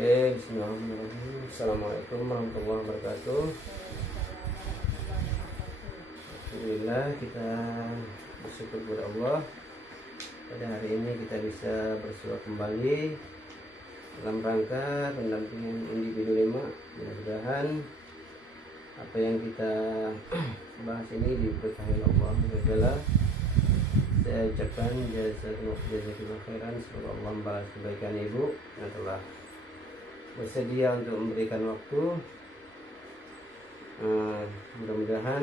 Oke, bismillahirrahmanirrahim. Assalamualaikum warahmatullahi wabarakatuh. Alhamdulillah, kita bersyukur kepada Allah. Pada hari ini kita bisa bersua kembali dalam rangka pendampingan individu 5. Mudah-mudahan apa yang kita bahas ini diberkahi Allah Ta'ala. Saya ucapkan jazakallahu khairan, semoga Allah membalas kebaikan ibu yang telah bersedia untuk memberikan waktu. Mudah-mudahan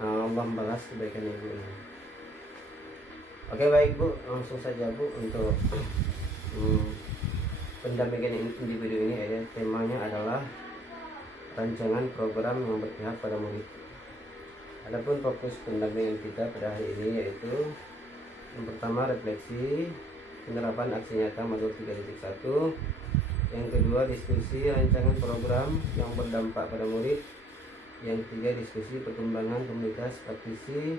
Allah membalas kebaikan ibu ini. Oke, baik Bu, langsung saja Bu untuk pendampingan individu ini. Temanya adalah rancangan program yang berpihak pada murid. Adapun fokus pendampingan kita pada hari ini yaitu yang pertama, refleksi penerapan aksi nyata modul 3.1. Yang kedua, diskusi rancangan program yang berdampak pada murid. Yang ketiga, diskusi perkembangan komunitas praktisi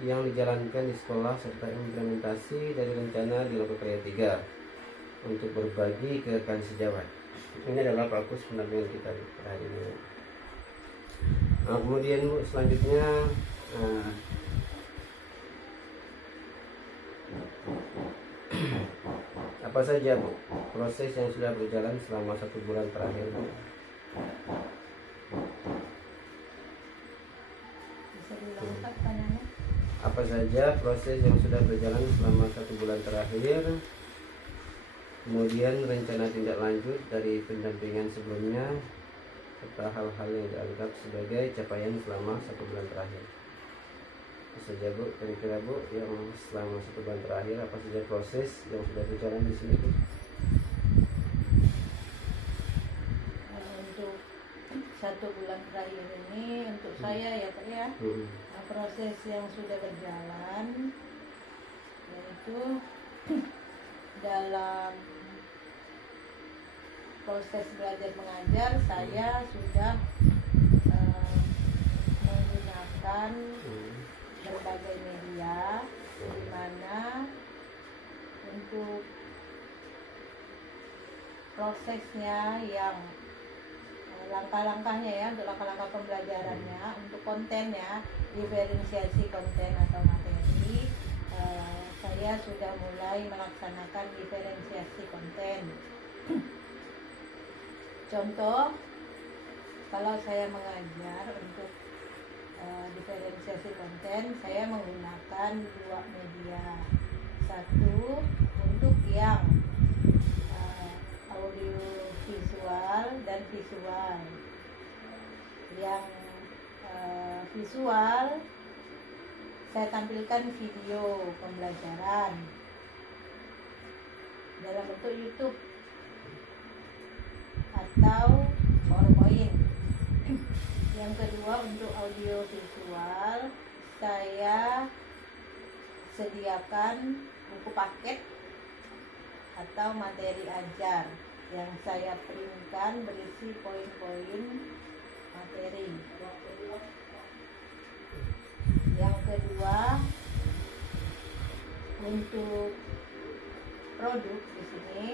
yang dijalankan di sekolah serta implementasi dari rencana di Lokakarya 3 untuk berbagi ke rekan sejawat. Ini adalah fokus pendampingan kita pada hari ini. Kemudian Bu, selanjutnya apa saja Bu proses yang sudah berjalan selama 1 bulan terakhir Bu? Apa saja proses yang sudah berjalan selama 1 bulan terakhir? Kemudian rencana tindak lanjut dari pendampingan sebelumnya, serta hal-hal yang dianggap sebagai capaian selama 1 bulan terakhir. Apa saja Bu, kira-kira Bu, yang selama 1 bulan terakhir apa saja proses yang sudah berjalan di sini Bu? Untuk 1 bulan terakhir ini untuk saya ya Pak ya, proses yang sudah berjalan yaitu dalam proses belajar mengajar saya sudah menggunakan berbagai media, di mana untuk prosesnya yang langkah-langkahnya ya, untuk langkah-langkah pembelajarannya, untuk kontennya, diferensiasi konten atau materi, saya sudah mulai melaksanakan diferensiasi konten. Contoh, kalau saya mengajar untuk diferensiasi konten, saya menggunakan 2 media. Satu untuk yang audio visual dan visual. Yang visual saya tampilkan video pembelajaran dalam bentuk YouTube atau PowerPoint. Yang kedua, untuk audio visual saya sediakan buku paket atau materi ajar yang saya printkan berisi poin-poin materi. Yang kedua, untuk produk di sini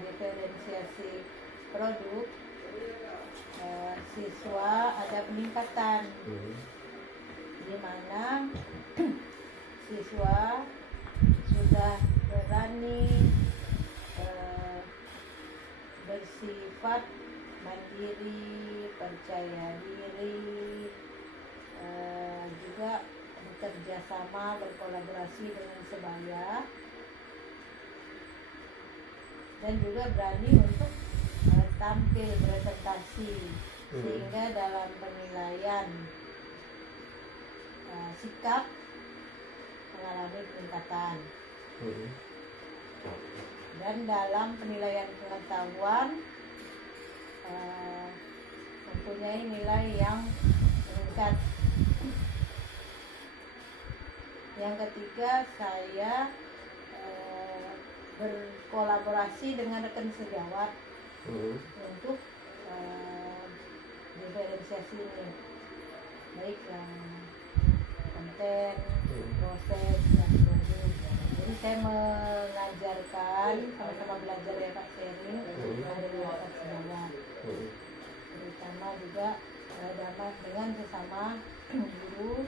diferensiasi produk, siswa ada peningkatan, di mana siswa sudah berani bersifat mandiri, percaya diri, juga bekerja sama, berkolaborasi dengan sebaya, dan juga berani untuk tampil presentasi, sehingga dalam penilaian sikap mengalami peningkatan. Dan dalam penilaian pengetahuan mempunyai nilai yang meningkat. Yang ketiga, saya berkolaborasi dengan rekan sejawat untuk diferensiasi ini, baik yang konten, proses, dan produk. Jadi saya mengajarkan sama-sama belajar ya Pak, sharing dari atas sejawat, terutama juga dengan sesama guru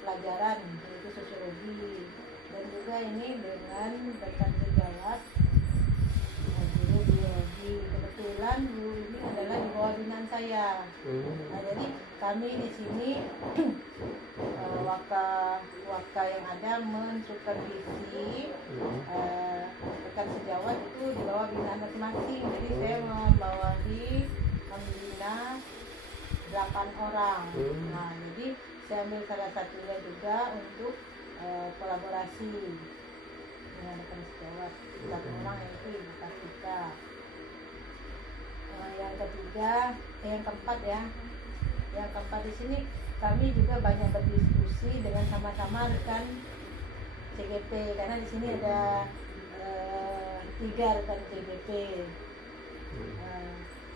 pelajaran yaitu sosiologi, dan juga ini dengan rekan sejawat guru biologi. Kebetulan guru ini adalah di bawah binaan saya. Nah, jadi kami di sini waka yang ada mensupervisi rekan sejawat itu di bawah binaan masing-masing. Jadi saya membina 8 orang. Nah, jadi saya ambil salah satunya juga untuk kolaborasi dengan rekan sejawat 8 orang, yaitu Ibu Kartika. Yang ketiga, yang keempat ya. Yang keempat di sini kami juga banyak berdiskusi dengan sama-sama rekan CGP, karena di sini ada 3 rekan CGP.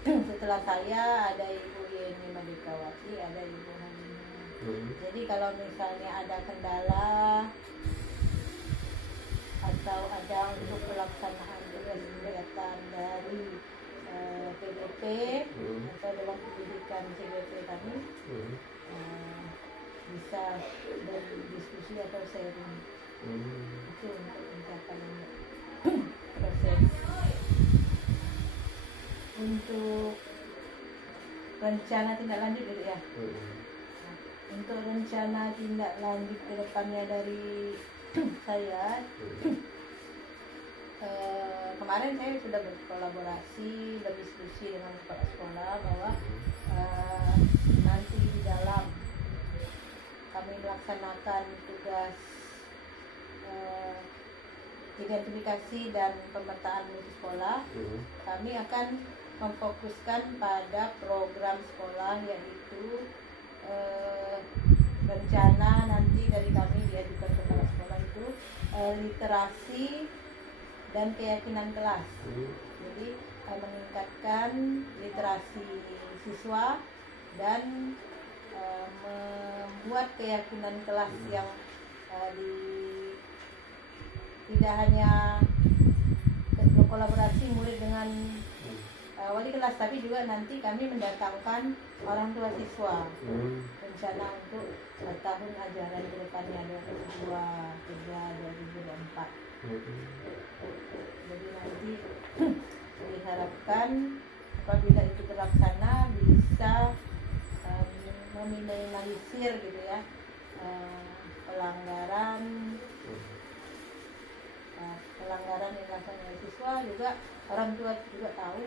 Setelah saya ada Ibu Yeni Madikawati, ada Ibu Halimah. Jadi kalau misalnya ada kendala atau ada untuk pelaksanaan kegiatan dari PDP atau dalam pendidikan CGP kami, bisa berdiskusi atau sharing. Itu untuk mencapai proses. Untuk rencana tindak lanjut gitu ya. Untuk rencana tindak lanjut ke depannya dari saya, kemarin saya sudah berkolaborasi, berdiskusi dengan kepala sekolah bahwa nanti di dalam kami melaksanakan tugas identifikasi dan pemetaan mutu sekolah, kami akan memfokuskan pada program sekolah, yaitu rencana nanti dari kami diajukan kepala sekolah itu literasi dan keyakinan kelas. Jadi meningkatkan literasi siswa dan membuat keyakinan kelas yang tidak hanya kolaborasi murid dengan wali kelas, tapi juga nanti kami mendatangkan orang tua siswa. Rencana untuk tahun ajaran ke depannya 2023-2024. Jadi nanti diharapkan apabila itu terlaksana bisa meminimalisir gitu ya pelanggaran yang dilakukan oleh siswa. Juga orang tua juga tahu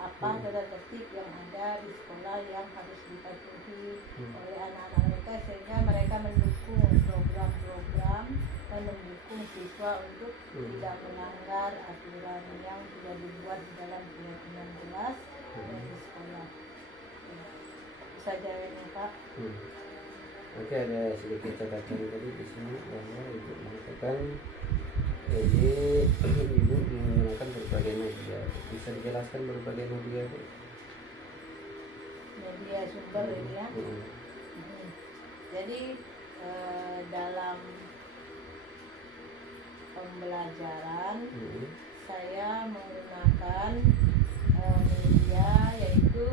apa tata tertib yang ada di sekolah yang harus dipatuhi oleh anak-anak mereka, sehingga mereka mendukung program-program dan mendukung siswa untuk tidak melanggar aturan yang sudah dibuat di dalam keyakinan kelas dan di sekolah. Itu saja ya Pak. Oke, ada sedikit catatan tadi di sini bahwa Ibu mengatakan jadi Ibu menggunakan berbagai media. Bisa dijelaskan berbagai media, Bu? Media sumber ya. Jadi dalam pembelajaran saya menggunakan media, yaitu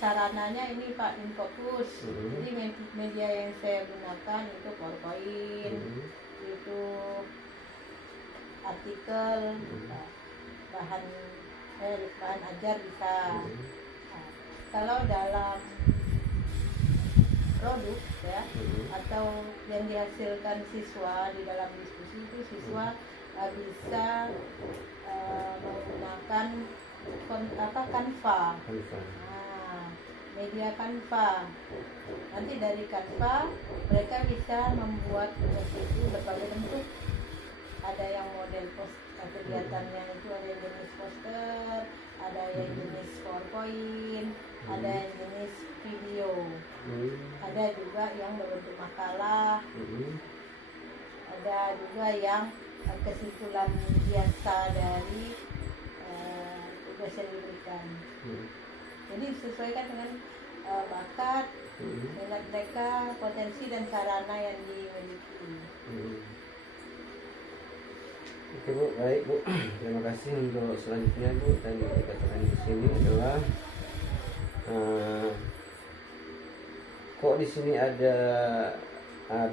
sarananya ini Pak Infokus. Jadi media yang saya gunakan itu PowerPoint, itu artikel, bahan ajar bisa. Nah, kalau dalam produk ya, atau yang dihasilkan siswa di dalam diskusi itu, siswa bisa menggunakan Canva. Media Canva. Nanti dari Canva mereka bisa membuat itu berbagai bentuk. Ada yang model kegiatannya itu, ada yang jenis poster, ada yang jenis PowerPoint, ada yang jenis video, ada juga yang berbentuk makalah, ada juga yang kesimpulan biasa dari tugas yang diberikan. Jadi disesuaikan dengan bakat, minat mereka, potensi dan sarana yang dimiliki. Oke Bu, baik Bu. Terima kasih untuk selanjutnya Bu. Tadi dikatakan di sini adalah kok di sini ada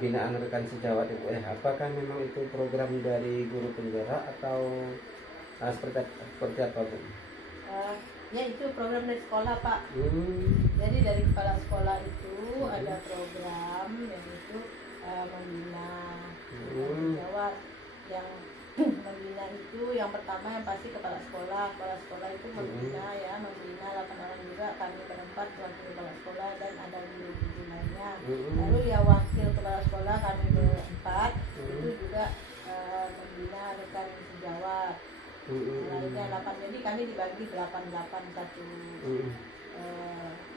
binaan rekan sejawat Bu. Apakah memang itu program dari guru penjara atau seperti apa Bu? Ya itu program dari sekolah Pak. Hmm. Jadi dari kepala sekolah itu ada program yang itu membina sejawat. Yang membina itu yang pertama yang pasti kepala sekolah itu membina ya, membina 8 orang juga, kami berempat wakil kepala sekolah dan ada guru-guru lainnya. Lalu ya wakil kepala sekolah kami berempat itu juga membina rekan sejawat lainnya 8, jadi kami dibagi 8 satu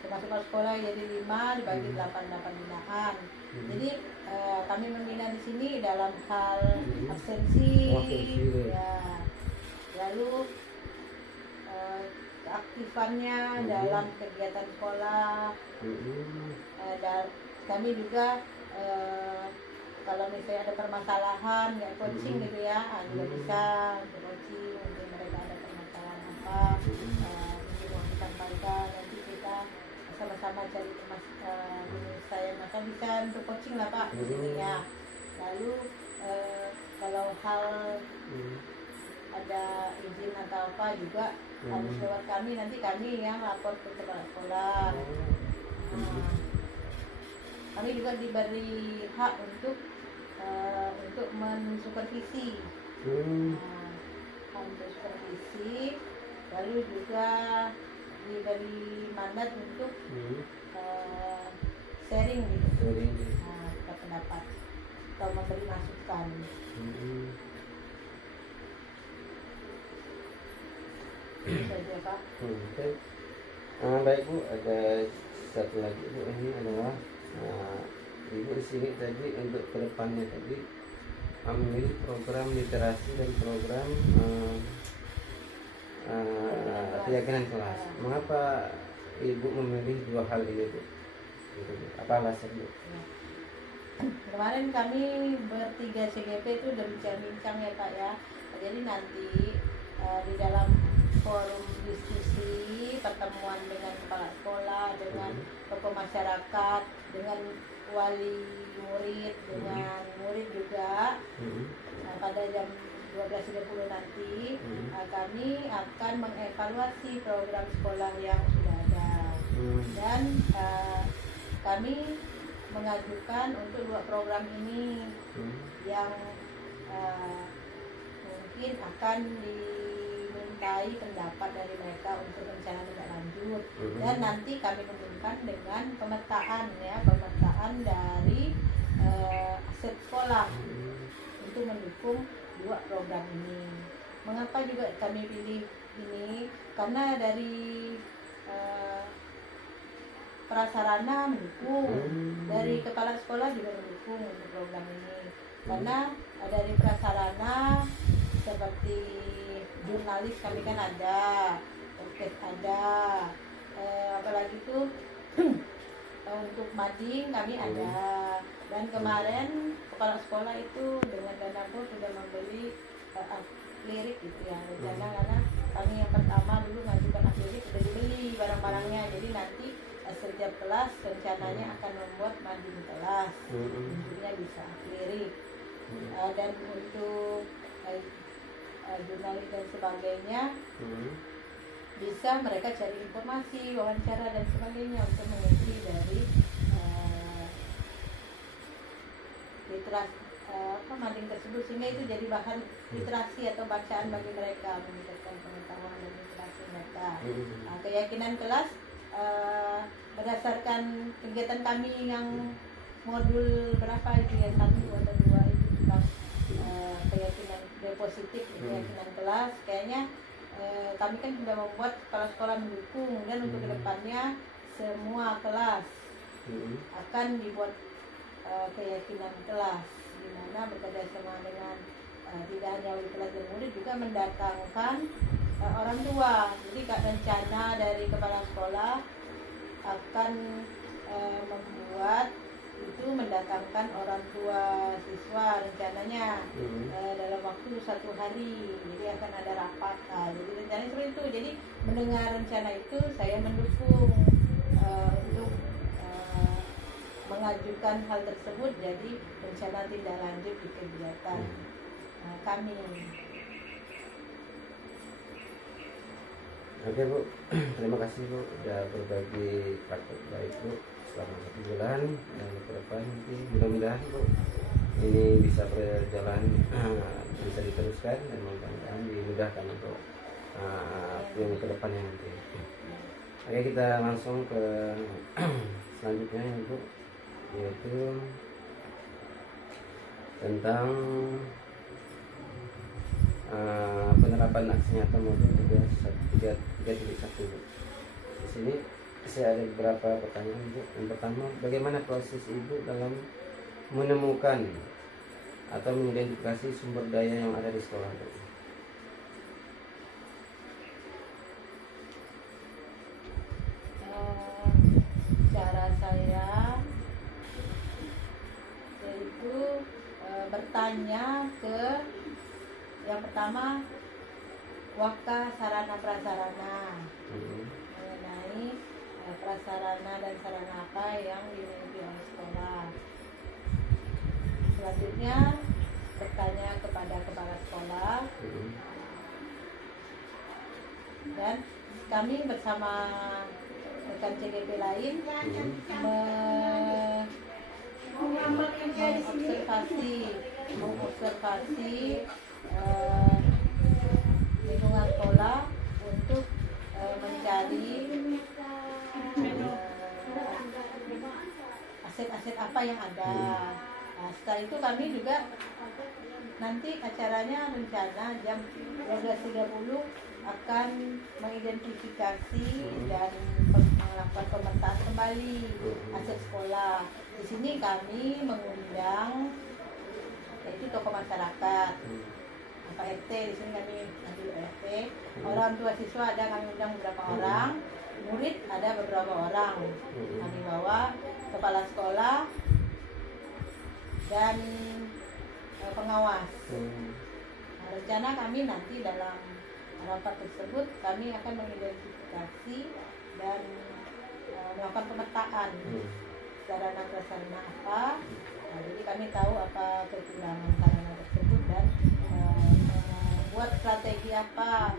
termasuk kepala sekolah jadi 5 dibagi 8 binaan. Jadi kami membina di sini dalam hal absensi, ya. Lalu keaktifannya dalam kegiatan sekolah. Dan kami juga kalau misalnya ada permasalahan ya coaching gitu ya, juga bisa untuk coaching mungkin mereka ada permasalahan apa, mungkin mau disampaikan, nanti kita sama-sama cari saya maka bisa untuk coaching lah Pak ya. Lalu kalau hal ada izin atau apa juga harus lewat kami, nanti kami yang lapor ke kepala sekolah. Kami juga diberi hak untuk mensupervisi, untuk supervisi, lalu juga diberi mandat untuk sharing gitu, pendapat atau memberi masukan. Saja Pak. Baik Bu, ada satu lagi Bu, ini adalah Ibu di sini tadi untuk kedepannya tadi memilih program literasi dan program keyakinan kelas. Mengapa Ibu memilih dua hal ini Bu? Apa alasannya? Ya. Kemarin kami bertiga CGP itu udah bincang-bincang ya Pak ya. Jadi nanti di dalam forum diskusi, pertemuan dengan kepala sekolah, dengan tokoh masyarakat, dengan wali murid, dengan murid juga, pada jam 12.30 nanti kami akan mengevaluasi program sekolah yang sudah ada. Dan kami mengajukan untuk 2 program ini yang mungkin akan dimintai pendapat dari mereka untuk rencana tindak lanjut. Dan nanti kami hubungkan dengan pemetaan dari aset sekolah untuk mendukung 2 program ini. Mengapa juga kami pilih ini? Karena dari prasarana mendukung, dari kepala sekolah juga mendukung untuk program ini. Karena dari prasarana seperti jurnalis kami kan ada, podcast ada, apalagi itu untuk mading kami ada. Dan kemarin kepala sekolah itu dengan dana bos sudah membeli lirik gitu ya, rencana karena kami yang pertama dulu ngajukan lirik sudah dibeli barang-barangnya, jadi nanti setiap kelas rencananya akan membuat mading kelas, tentunya bisa lirik. Dan untuk jurnalis dan sebagainya bisa mereka cari informasi, wawancara dan sebagainya untuk mengisi dari literasi mading tersebut, sehingga itu jadi bahan literasi atau bacaan bagi mereka, meningkatkan pengetahuan dan literasi mereka. Keyakinan kelas berdasarkan kegiatan kami yang modul berapa itu ya, 1 atau 2 itu tentang keyakinan positif, keyakinan kelas. Kayaknya kami kan sudah membuat kepala sekolah mendukung, dan untuk kedepannya semua kelas akan dibuat keyakinan kelas, di mana bekerja sama dengan tidak hanya wali kelas dan murid, juga mendatangkan orang tua. Jadi rencana dari kepala sekolah akan membuat itu mendatangkan orang tua siswa rencananya dalam waktu 1 hari, jadi akan ada rapat. Jadi rencananya seperti itu. Jadi mendengar rencana itu saya mendukung untuk mengajukan hal tersebut jadi rencana tindak lanjut di kegiatan kami. Oke Bu, terima kasih Bu sudah berbagi praktek baik Bu selama 1 bulan, dan ke depan nanti mudah-mudahan Bu ini bisa berjalan, bisa diteruskan, dan mudah-mudahan dimudahkan untuk yang ke depannya nanti. Oke, kita langsung ke selanjutnya ya Bu, yaitu tentang penerapan aksi nyata modul 3.1. Di sini saya ada beberapa pertanyaan Bu. Yang pertama, bagaimana proses Ibu dalam menemukan atau mengidentifikasi sumber daya yang ada di sekolah Bu? Cara saya yaitu bertanya ke yang pertama waka sarana prasarana, mengenai prasarana dan sarana apa yang dimiliki oleh sekolah. Selanjutnya bertanya kepada kepala sekolah, dan kami bersama rekan CGP lain mengobservasi lingkungan sekolah untuk mencari aset-aset apa yang ada. Setelah itu kami juga nanti acaranya rencana jam 12.30 akan mengidentifikasi dan melakukan pemetaan kembali aset sekolah. Di sini kami mengundang yaitu tokoh masyarakat, Pak RT. Di sini kami ambil RT, orang tua siswa ada kami undang beberapa orang, murid ada beberapa orang. Kami bawa kepala sekolah dan pengawas. Rencana kami nanti dalam rapat tersebut kami akan mengidentifikasi dan melakukan pemetaan sarana prasarana apa. Jadi kami tahu apa kekurangan sarana tersebut dan membuat strategi apa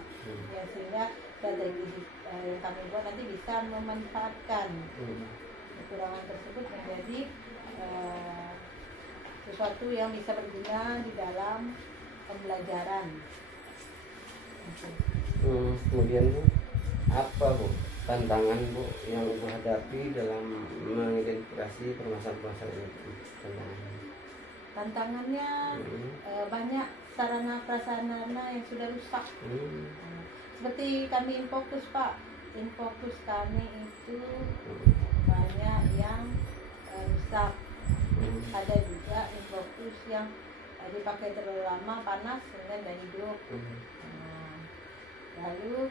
ya, sehingga strategi yang kami buat nanti bisa memanfaatkan kekurangan tersebut menjadi sesuatu yang bisa berguna di dalam pembelajaran. Kemudian Bu, apa Bu tantangan Bu yang Ibu hadapi dalam mengidentifikasi permasalahan itu? Tantangannya banyak sarana prasarana yang sudah rusak. Seperti kami Infokus Pak, Infokus kami itu banyak yang rusak. Ada juga Infokus yang dipakai terlalu lama, panas kemudian tidak hidup. Lalu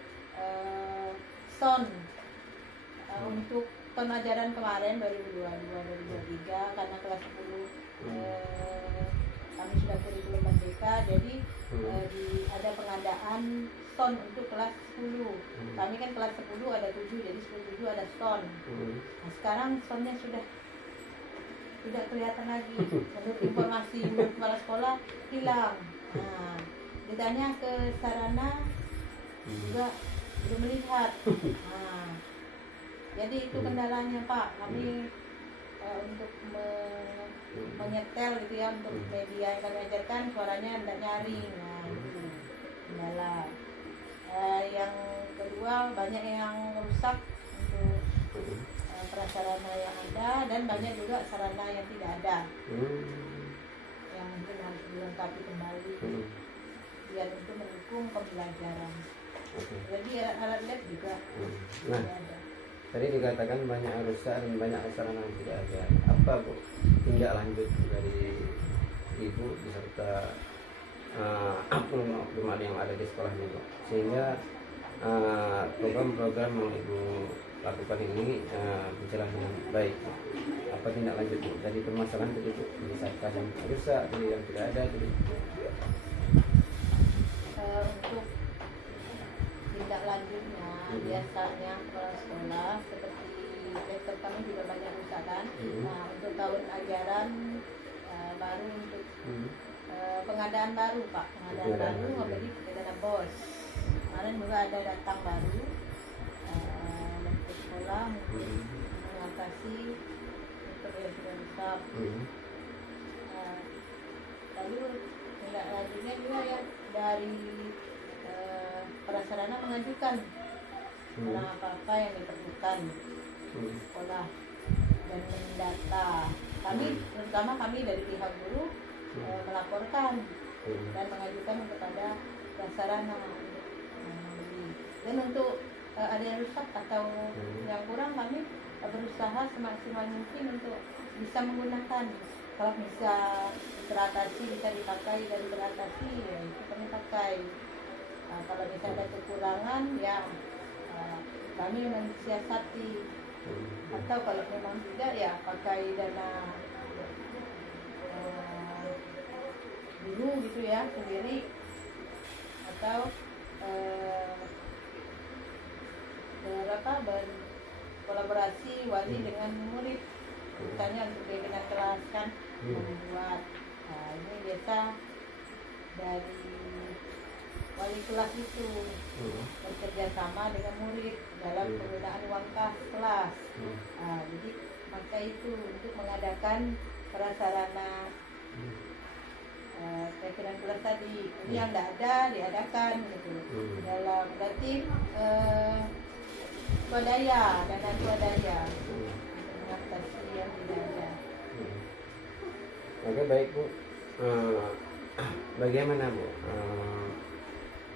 untuk tahun ajaran kemarin 2022-2023 karena kelas 10 kami sudah kurikulum merdeka, jadi ada pengadaan SON untuk kelas 10. Kami kan kelas 10 ada 7, jadi 10-7 ada SON. Nah, sekarang SON-nya sudah tidak kelihatan lagi. Menurut informasi menurut kepala sekolah hilang. Nah, ditanya ke sarana juga belum melihat. Nah, jadi itu kendalanya Pak. Kami untuk menyetel gitu ya, untuk media yang kami ajarkan suaranya tidak nyaring. Nah, itu kendala. Yang kedua banyak yang rusak untuk prasarana yang ada, dan banyak juga sarana yang tidak ada yang mungkin harus dilengkapi kembali biar untuk mendukung pembelajaran. Jadi alat lab juga tidak ada. Tadi dikatakan banyak rusak dan banyak sarana yang tidak ada. Apa Bu tindak lanjut dari Ibu beserta oknum yang ada di sekolahnya Bu, sehingga program-program yang Ibu lakukan ini berjalan dengan baik. Apa tindak lanjut Bu? Dari permasalahan tadi Bu, misalkan yang rusak, tadi yang tidak ada tadi. Untuk tindak lanjutnya biasanya kepala sekolah seperti laptop kami juga banyak rusak kan. Nah, untuk tahun ajaran baru untuk pengadaan baru Pak, pengadaan baru membeli dana bos. Kemarin juga ada datang baru laptop sekolah untuk mengatasi laptop yang sudah rusak. Lalu tindak lanjutnya juga ya dari prasarana mengajukan barang apa-apa yang diperlukan sekolah dan mendata. Kami terutama kami dari pihak guru melaporkan dan mengajukan kepada prasarana dan untuk ada yang rusak atau yang kurang kami berusaha semaksimal mungkin untuk bisa menggunakan. Kalau bisa teratasi, bisa dipakai dan teratasi, ya itu kami pakai. Kalau misalnya ada kekurangan, ya kami mensiasati. Atau kalau memang tidak, ya pakai dana guru gitu ya sendiri. Atau berkolaborasi wali dengan murid. Misalnya untuk pimpinan kelas kan membuat. Nah, ini biasa dari wali kelas itu bekerja sama dengan murid dalam penggunaan uang kas kelas. Jadi maka itu untuk mengadakan prasarana pimpinan kelas tadi. Ini yang tidak ada diadakan gitu. Dalam berarti swadaya, dana swadaya mengatasi yang tidak ada. Oke, baik Bu. Bagaimana Bu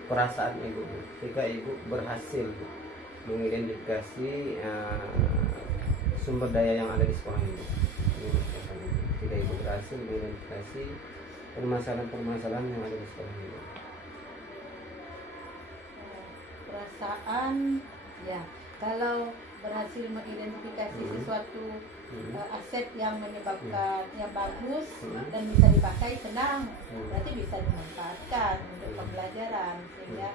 perasaan Ibu ketika Ibu berhasil mengidentifikasi sumber daya yang ada di sekolah Ibu? Ketika Ibu berhasil mengidentifikasi permasalahan-permasalahan yang ada di sekolah Ibu. Perasaan ya, kalau berhasil mengidentifikasi sesuatu aset yang menyebabkan yang bagus dan bisa dipakai, senang, berarti bisa dimanfaatkan untuk pembelajaran sehingga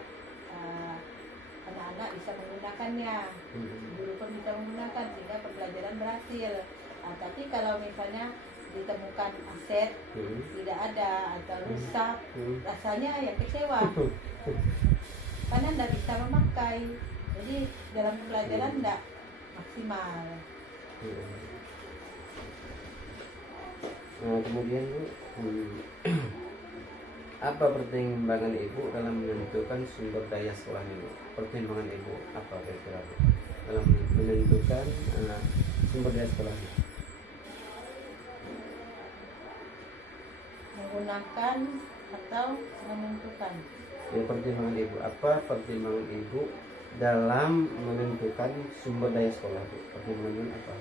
anak-anak bisa menggunakannya, guru pun bisa menggunakan sehingga pembelajaran berhasil. Tapi kalau misalnya ditemukan aset tidak ada atau rusak, rasanya ya kecewa karena tidak bisa memakai, jadi dalam pembelajaran tidak maksimal. Nah, kemudian Bu, apa pertimbangan Ibu dalam menentukan sumber daya sekolah ini? Pertimbangan Ibu apa kira-kira dalam menentukan sumber daya sekolah ini? Menggunakan atau menentukan? Ya, pertimbangan Ibu, apa pertimbangan Ibu dalam menentukan sumber daya sekolah Bu? Pertimbangan apa?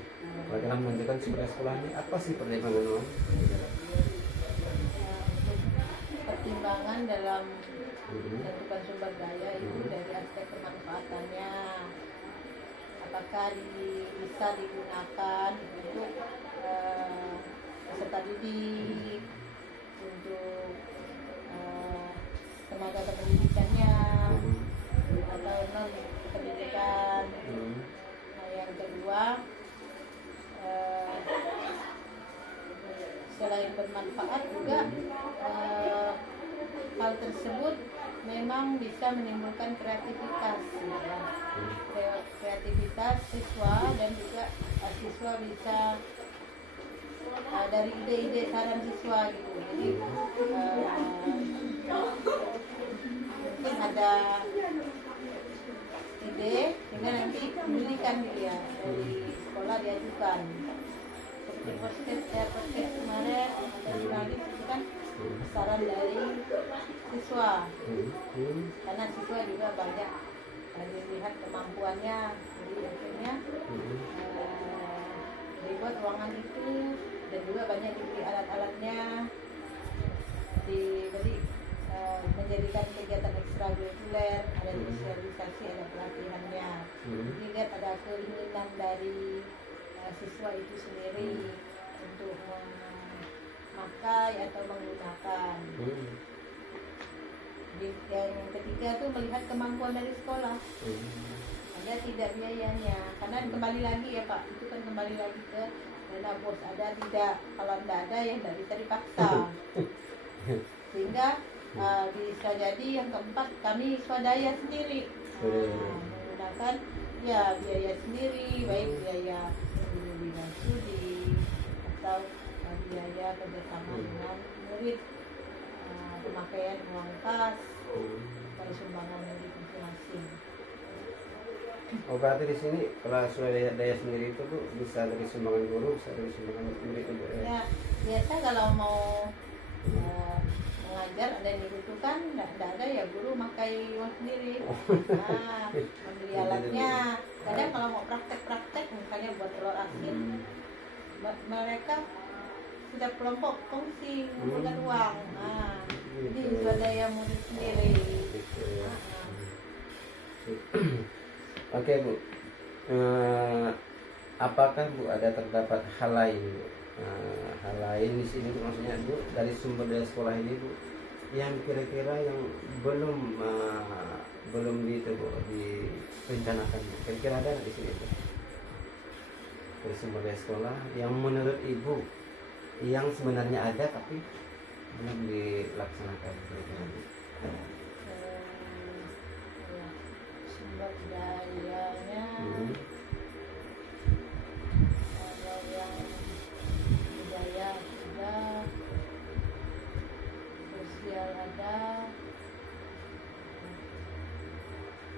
Dalam menentukan sumber daya sekolah ini apa sih pertimbangan? Pertimbangan dalam menentukan sumber daya itu dari aspek pemanfaatannya, apakah bisa digunakan untuk peserta didik, untuk tenaga kependidikannya atau non pendidikan. Nah, yang kedua, selain bermanfaat juga hal tersebut memang bisa menimbulkan kreativitas, kreativitas siswa, dan juga siswa bisa dari ide-ide saran siswa gitu. Jadi mungkin ada ide sehingga nanti pendidikan gitu ya dari sekolah diajukan. Seperti podcast kemarin atau jurnalis itu kan saran dari siswa, karena siswa juga banyak dilihat kemampuannya, jadi akhirnya dibuat ruangan itu dan juga banyak diberi alat-alatnya, diberi menjadikan kegiatan ekstrakurikuler, ada sosialisasi, ada pelatihannya. Jadi lihat ada keinginan dari siswa itu sendiri untuk memakai atau menggunakan. Yang ketiga tuh melihat kemampuan dari sekolah. Ada tidak biayanya, karena kembali lagi ya Pak, itu kan kembali lagi ke dana bos, ada tidak, kalau tidak ada yang tidak bisa dipaksa. Sehingga bisa jadi yang keempat kami swadaya sendiri, menggunakan ya biaya sendiri, baik biaya bimbingan studi atau biaya kerjasama dengan murid, pemakaian uang kas, atau sumbangan murid masing-masing. Oh berarti di sini kalau swadaya sendiri itu Bu bisa dari sumbangan guru, bisa dari sumbangan murid Bu ya? Ya biasa kalau mau mengajar ada yang dibutuhkan, tidak ada ya guru makai uang sendiri. Membeli alatnya. Kadang kalau mau praktek misalnya buat telur asin, mereka sudah kelompok kongsi mengumpulkan uang. Jadi swadaya murid sendiri. Oke Bu, apakah Bu ada terdapat hal lain Bu? Hal lain di sini Bu, maksudnya Bu dari sumber daya sekolah ini Bu yang kira-kira yang belum itu Bu direncanakan Bu. Kira-kira ada di sini Bu dari sumber daya sekolah yang menurut Ibu yang sebenarnya ada tapi belum dilaksanakan kira-kira Bu? Sumber dayanya kalau yang budaya ada, sosial ada,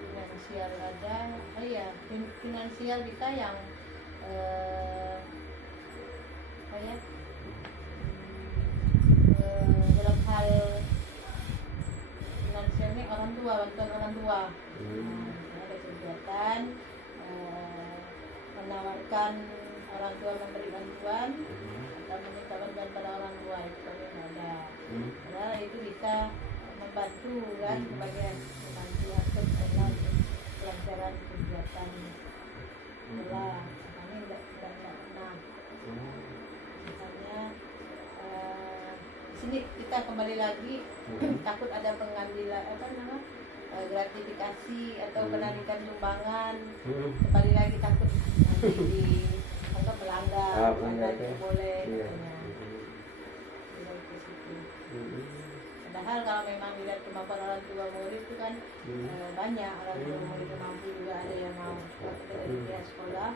finansial ada. Oh iya, finansial kita yang dalam hal finansial ini bantuan orang tua. Ada kegiatan menawarkan orang tua memberi bantuan atau meminta bantuan pada orang tua, itu kami ada. Karena itu bisa membantu kan sebagai membantu akses dalam pelancaran kegiatan sekolah. Kami tidak pernah. Misalnya di sini kita kembali lagi takut ada pengambilan gratifikasi atau penarikan sumbangan, kembali lagi takut nanti melanggar itu boleh katanya. Padahal kalau memang dilihat kemampuan orang tua murid itu kan banyak orang tua murid yang mampu, juga ada yang mau dari pihak sekolah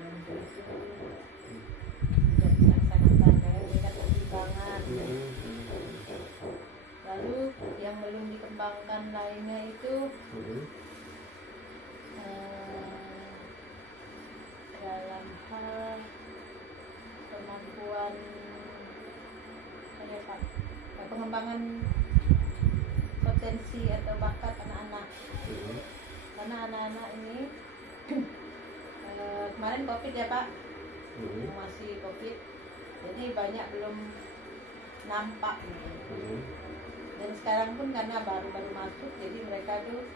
yang itu tidak dilaksanakan kayak tingkat pertimbangan. Lalu yang belum dikembangkan lainnya itu dalam hal kemampuan pengembangan potensi atau bakat anak-anak. Karena anak-anak ini kemarin COVID ya Pak, masih COVID, jadi banyak belum nampak gitu. Dan sekarang pun karena baru-baru masuk, jadi mereka tuh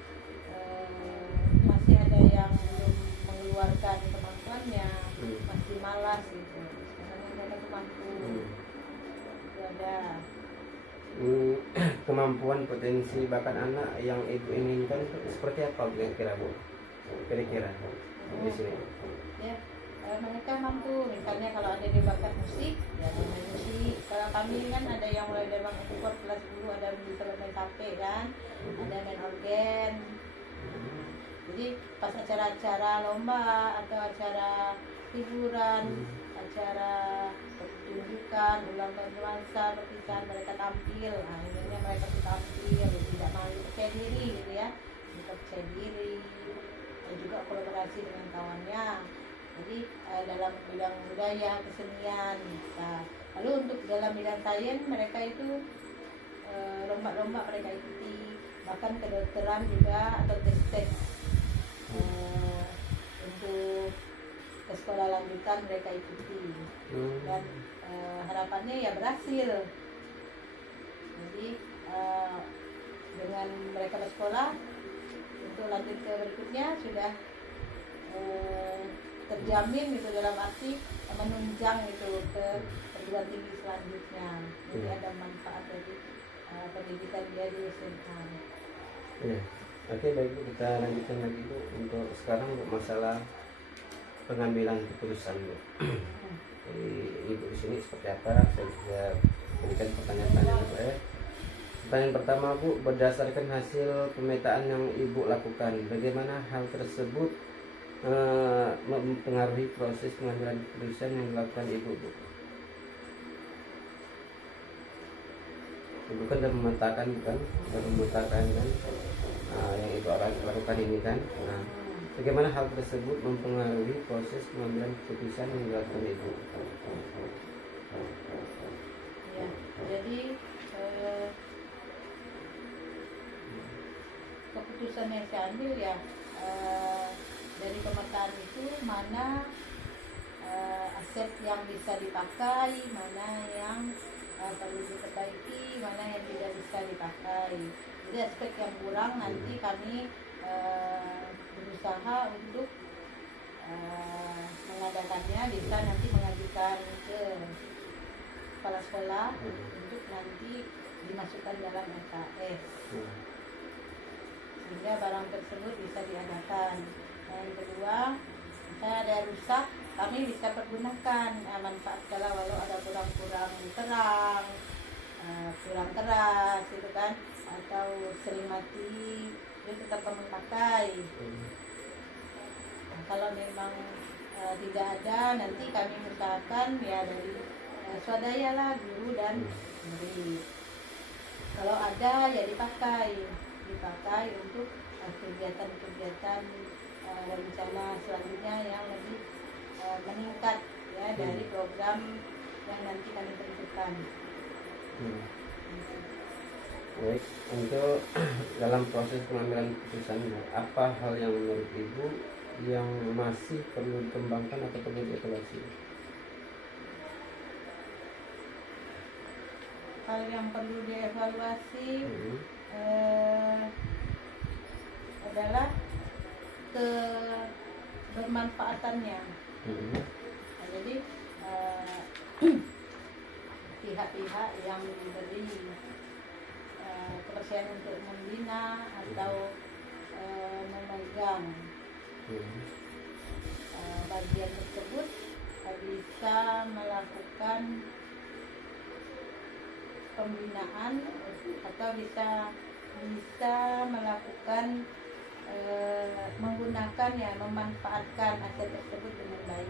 masih ada yang belum mengeluarkan kemampuannya, masih malas gitu. Sekarang mereka tuh mampu, itu ada. Kemampuan potensi bakat anak yang Ibu inginkan itu seperti apa kira-kira Bu? Kira-kira di sini. Ya, mereka mampu, misalnya kalau ada di bakat musik, ya main musik. Kalau kami kan ada yang mulai dari ekspor kelas 10, ada bisa bermain tape kan, ada main organ. Jadi pas acara-acara lomba atau acara hiburan, acara pertunjukan, ulang tahun dewasa, perpisahan, mereka tampil. Akhirnya mereka tuh tampil, tidak malu, percaya diri gitu ya, mereka percaya diri, dan juga kolaborasi dengan kawannya. Jadi dalam bidang budaya, kesenian. Nah, lalu untuk dalam bidang sains mereka itu lomba-lomba mereka ikuti, bahkan kedokteran juga atau tes untuk ke sekolah lanjutan mereka ikuti. Dan harapannya ya berhasil. Jadi eh, dengan mereka bersekolah untuk lanjut ke berikutnya sudah terjamin gitu, dalam arti menunjang gitu ke perguruan tinggi selanjutnya. Jadi ada manfaat dari pendidikan dia di SMA. Ya. Oke, baik Bu, kita lanjutkan lagi Bu untuk sekarang untuk masalah pengambilan keputusan Bu. Jadi Ibu di sini seperti apa? Saya juga berikan pertanyaan-pertanyaan Bu ya. Pertanyaan pertama Bu, berdasarkan hasil pemetaan yang Ibu lakukan, bagaimana hal tersebut mempengaruhi proses pengambilan keputusan yang dilakukan Ibu Bu? Ibu kan sudah memetakan kan, yang Ibu lakukan ini kan. Nah, bagaimana hal tersebut mempengaruhi proses pengambilan keputusan yang dilakukan Ibu? Ya, jadi keputusan yang saya ambil ya dari pemetaan itu mana aset yang bisa dipakai, mana yang perlu diperbaiki, mana yang tidak bisa dipakai. Jadi aspek yang kurang nanti kami berusaha untuk mengadakannya, bisa nanti mengajukan ke kepala sekolah untuk nanti dimasukkan dalam SKS, sehingga barang tersebut bisa diadakan. Nah, yang kedua, misalnya ada rusak, kami bisa pergunakan manfaat skala walau ada kurang terang, kurang keras gitu kan, atau sering mati, dia tetap kami pakai. Nah, kalau memang tidak ada, nanti kami usahakan ya dari swadaya lah, guru dan murid. Kalau ada ya dipakai untuk kegiatan-kegiatan rencana selanjutnya yang lebih meningkat ya dari program yang nanti kami tentukan. Baik, untuk dalam proses pengambilan keputusan, apa hal yang menurut Ibu yang masih perlu dikembangkan atau perlu dievaluasi? Hal yang perlu dievaluasi adalah kebermanfaatannya. Nah, jadi pihak-pihak yang diberi kepercayaan untuk membina atau memegang bagian tersebut bisa melakukan pembinaan atau bisa melakukan menggunakan ya, memanfaatkan aset tersebut dengan baik.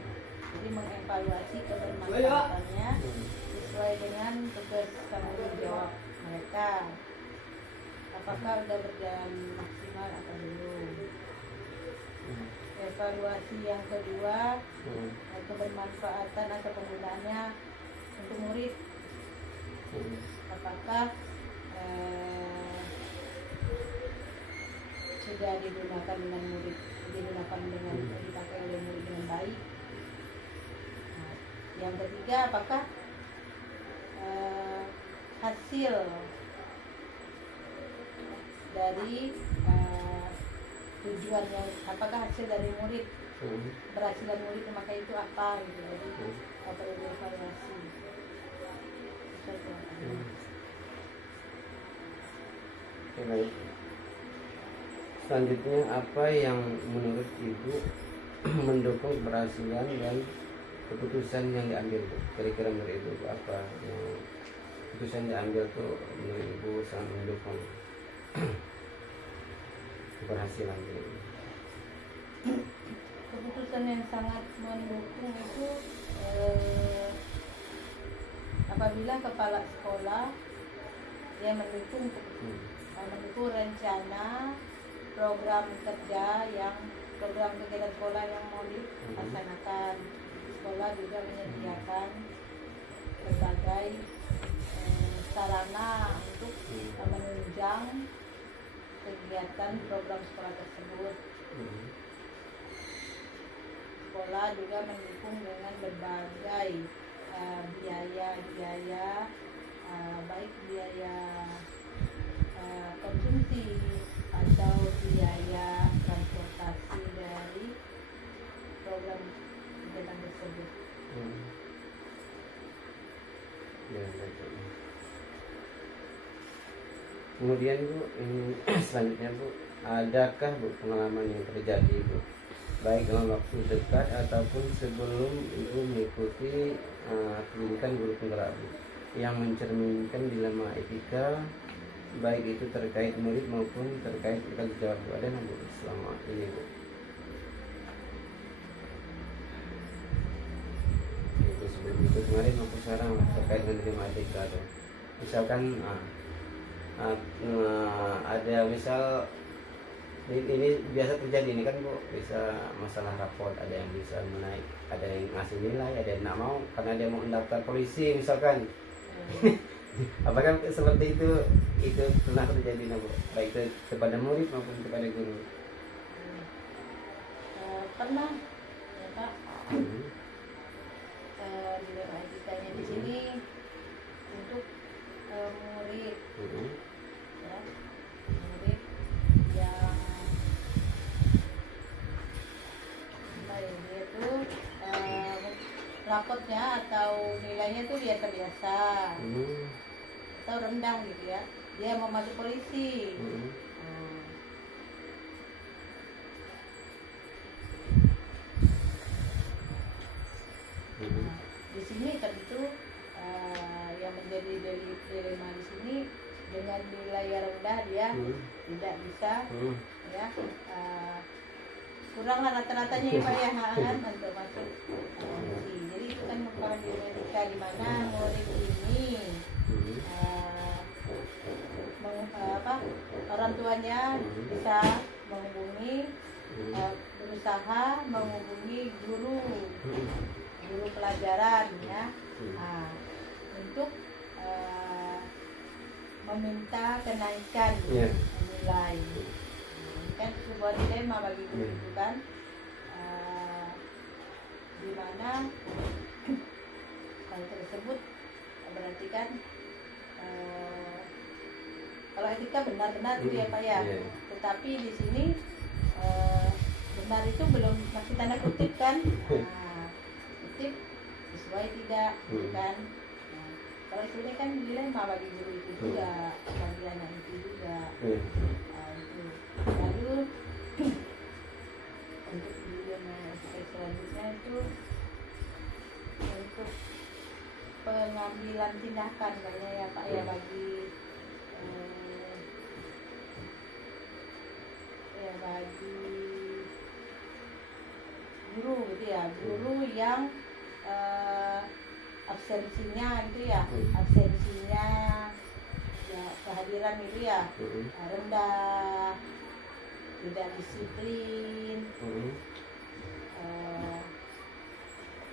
Jadi mengevaluasi kebermanfaatannya sesuai dengan tugas tanggung jawab mereka, apakah sudah berjalan maksimal atau belum. Evaluasi yang kedua, kebermanfaatan atau penggunaannya untuk murid, apakah sudah digunakan dipakai oleh murid dengan baik. Nah, yang ketiga, apakah hasil dari tujuannya, apakah hasil dari murid, keberhasilan murid memakai itu apa gitu. Jadi perlu dievaluasi. Baik. Selanjutnya, apa yang menurut Ibu mendukung keberhasilan dan keputusan yang diambil? Kira-kira menurut Ibu apa yang keputusan yang diambil tuh menurut Ibu sangat mendukung keberhasilan ini? Keputusan yang sangat mendukung itu apabila kepala sekolah dia mendukung rencana program kegiatan sekolah yang mau dilaksanakan. Sekolah juga menyediakan berbagai sarana untuk menunjang kegiatan program sekolah tersebut. Sekolah juga mendukung dengan berbagai biaya, baik biaya konsumsi atau biaya transportasi dari program kegiatan tersebut. Ya, betul. Kemudian Bu, ini selanjutnya Bu, adakah Bu pengalaman yang terjadi Bu, baik dalam waktu dekat ataupun sebelum Ibu mengikuti pendidikan guru penggerak Bu, yang mencerminkan dilema etika, baik itu terkait murid maupun terkait tanggung jawab Bu, ada nggak Bu selama ini Bu? Itu sebelum itu kemarin maupun sekarang lah, terkait dengan dilema etika tuh. Misalkan ada misal ini biasa terjadi ini kan Bu, bisa masalah raport, ada yang bisa menaik, ada yang ngasih nilai, ada yang nggak mau karena dia mau mendaftar polisi misalkan. Apakah seperti itu pernah terjadi Bu, baik itu kepada murid maupun kepada guru? Pernah ya Pak. Dilema etikanya di sini untuk murid ya, murid yang dia tuh rapotnya atau nilainya tuh biasa-biasa atau rendah gitu ya, dia mau masuk polisi. Di sini tentu yang menjadi dilema di sini, dengan nilai yang rendah dia tidak bisa ya, kurang lah rata-ratanya ya Pak ya kan untuk masuk polisi. Jadi itu kan merupakan dilema etika di mana murid ini orang tuanya bisa menghubungi berusaha menghubungi guru pelajaran ya, untuk meminta kenaikan nilai. Kan sebuah dilema bagi guru itu kan, di mana hal tersebut berarti kan kalau etika benar-benar itu ya Pak ya, tetapi di sini benar itu belum, masih tanda kutip kan, kutip sesuai tidak kan. Kalau itu kan dilema bagi guru itu juga, bagi anak itu juga. Itu. Lalu untuk dilema selanjutnya itu untuk pengambilan tindakan kayaknya ya Pak ya, bagi guru gitu ya, guru yang absensinya gitu ya, absensinya ya, kehadiran itu ya rendah, tidak disiplin,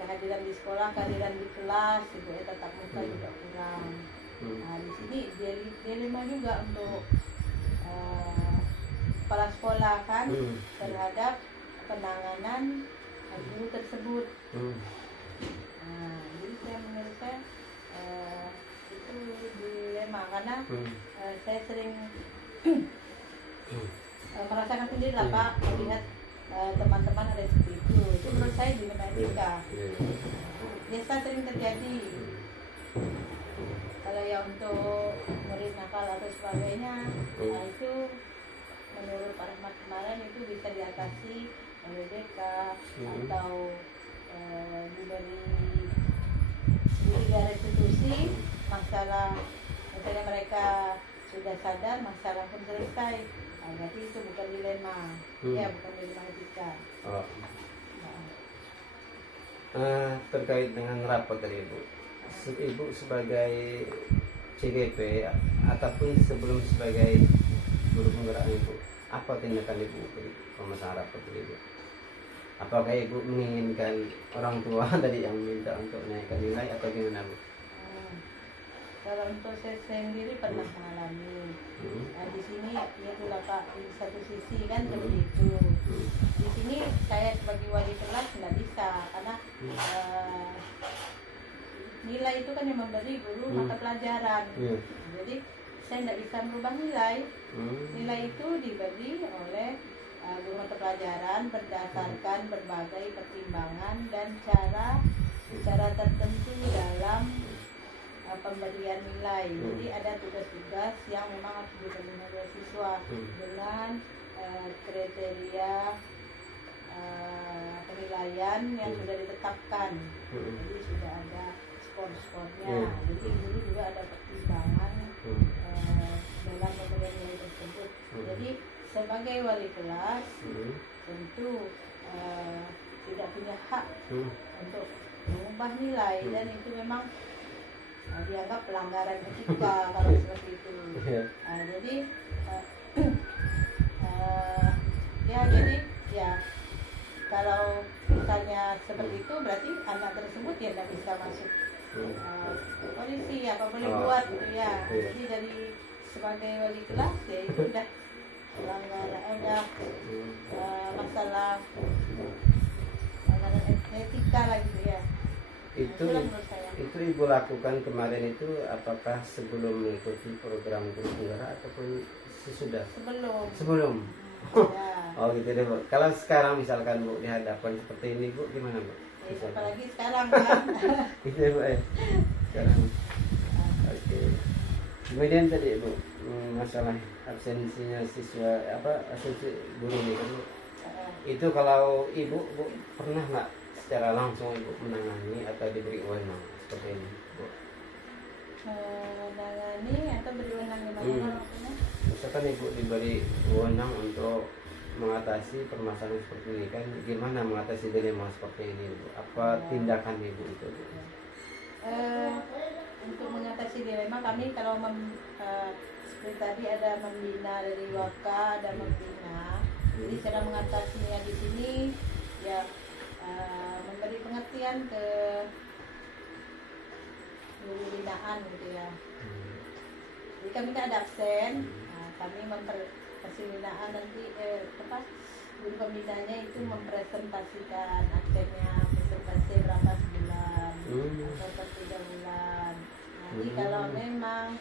kehadiran di sekolah, kehadiran di kelas gitu ya, tatap muka juga kurang. Nah di sini dilema juga untuk kepala sekolah kan terhadap penanganan guru tersebut. Nah, jadi menurut saya itu dilema karena saya sering merasakan sendiri lah Pak, melihat teman-teman ada seperti itu. Itu menurut saya dilema etika. Biasa sering terjadi. Kalau yang untuk murid nakal atau sebagainya, nah itu menurut Pak Rahmat kemarin itu bisa diatasi oleh DK atau diberi restitusi masalah, misalnya mereka sudah sadar, masalah pun selesai. Nah, berarti itu bukan dilema, ya bukan dilema etika. Terkait dengan rapot dari Ibu sebagai CGP ataupun sebelum sebagai guru penggerak Ibu, apa tindakan Ibu beri pemasaran rapot Ibu? Apakah Ibu menginginkan orang tua tadi yang minta untuk naikkan nilai atau gimana Bu? Kalau untuk saya sendiri pernah mengalami. Nah, di sini ya itulah Pak, di satu sisi kan seperti itu. Di sini saya sebagai wali kelas nggak bisa karena nilai itu kan yang memberi guru mata pelajaran. Jadi dosen tidak bisa merubah nilai. Hmm. Nilai itu dibagi oleh guru mata pelajaran berdasarkan berbagai pertimbangan dan cara tertentu dalam pemberian nilai. Jadi ada tugas-tugas yang memang harus dipenuhi oleh siswa dengan kriteria penilaian yang sudah ditetapkan. Jadi sudah ada skor-skornya. Jadi guru juga ada pertimbangan dalam pemberian nilai tersebut. Jadi sebagai wali kelas tentu tidak punya hak untuk mengubah nilai, dan itu memang dianggap pelanggaran etika kalau seperti itu. Jadi ya kalau misalnya seperti itu berarti anak tersebut ya tidak bisa masuk polisi, apa boleh buat gitu ya. Jadi dari sebagai wali kelas ya itu udah pelanggaran, udah masalah pelanggaran etika lah gitu ya. Itu ibu lakukan kemarin itu apakah sebelum mengikuti program guru penggerak ataupun sesudah? Sebelum. Ya. Oh gitu deh Bu. Kalau sekarang misalkan Bu di hadapan seperti ini Bu, gimana Bu? Ya, apalagi sekarang kan. Gitu ya Bu. Sekarang. Oke. Kemudian tadi Bu, masalah absensinya siswa absensi guru nih kan Bu. Itu kalau ibu Bu pernah nggak secara langsung ibu menangani atau diberi wewenang seperti ini Bu? Menangani atau beri wewenang gimana maksudnya? Misalkan ibu diberi wewenang untuk mengatasi permasalahan seperti ini kan, gimana mengatasi dilema seperti ini Bu? Apa tindakan ibu itu Bu? Untuk mengatasi dilema kami kalau seperti tadi ada membina dari Waka, ada membina. Jadi cara mengatasinya di sini ya memberi pengertian ke guru binaan gitu ya. Jadi kami kan ada absen, kami kasih binaan nanti guru pembinanya itu mempresentasikan absennya, presentasi berapa sebulan atau per 3 bulan. Nanti kalau memang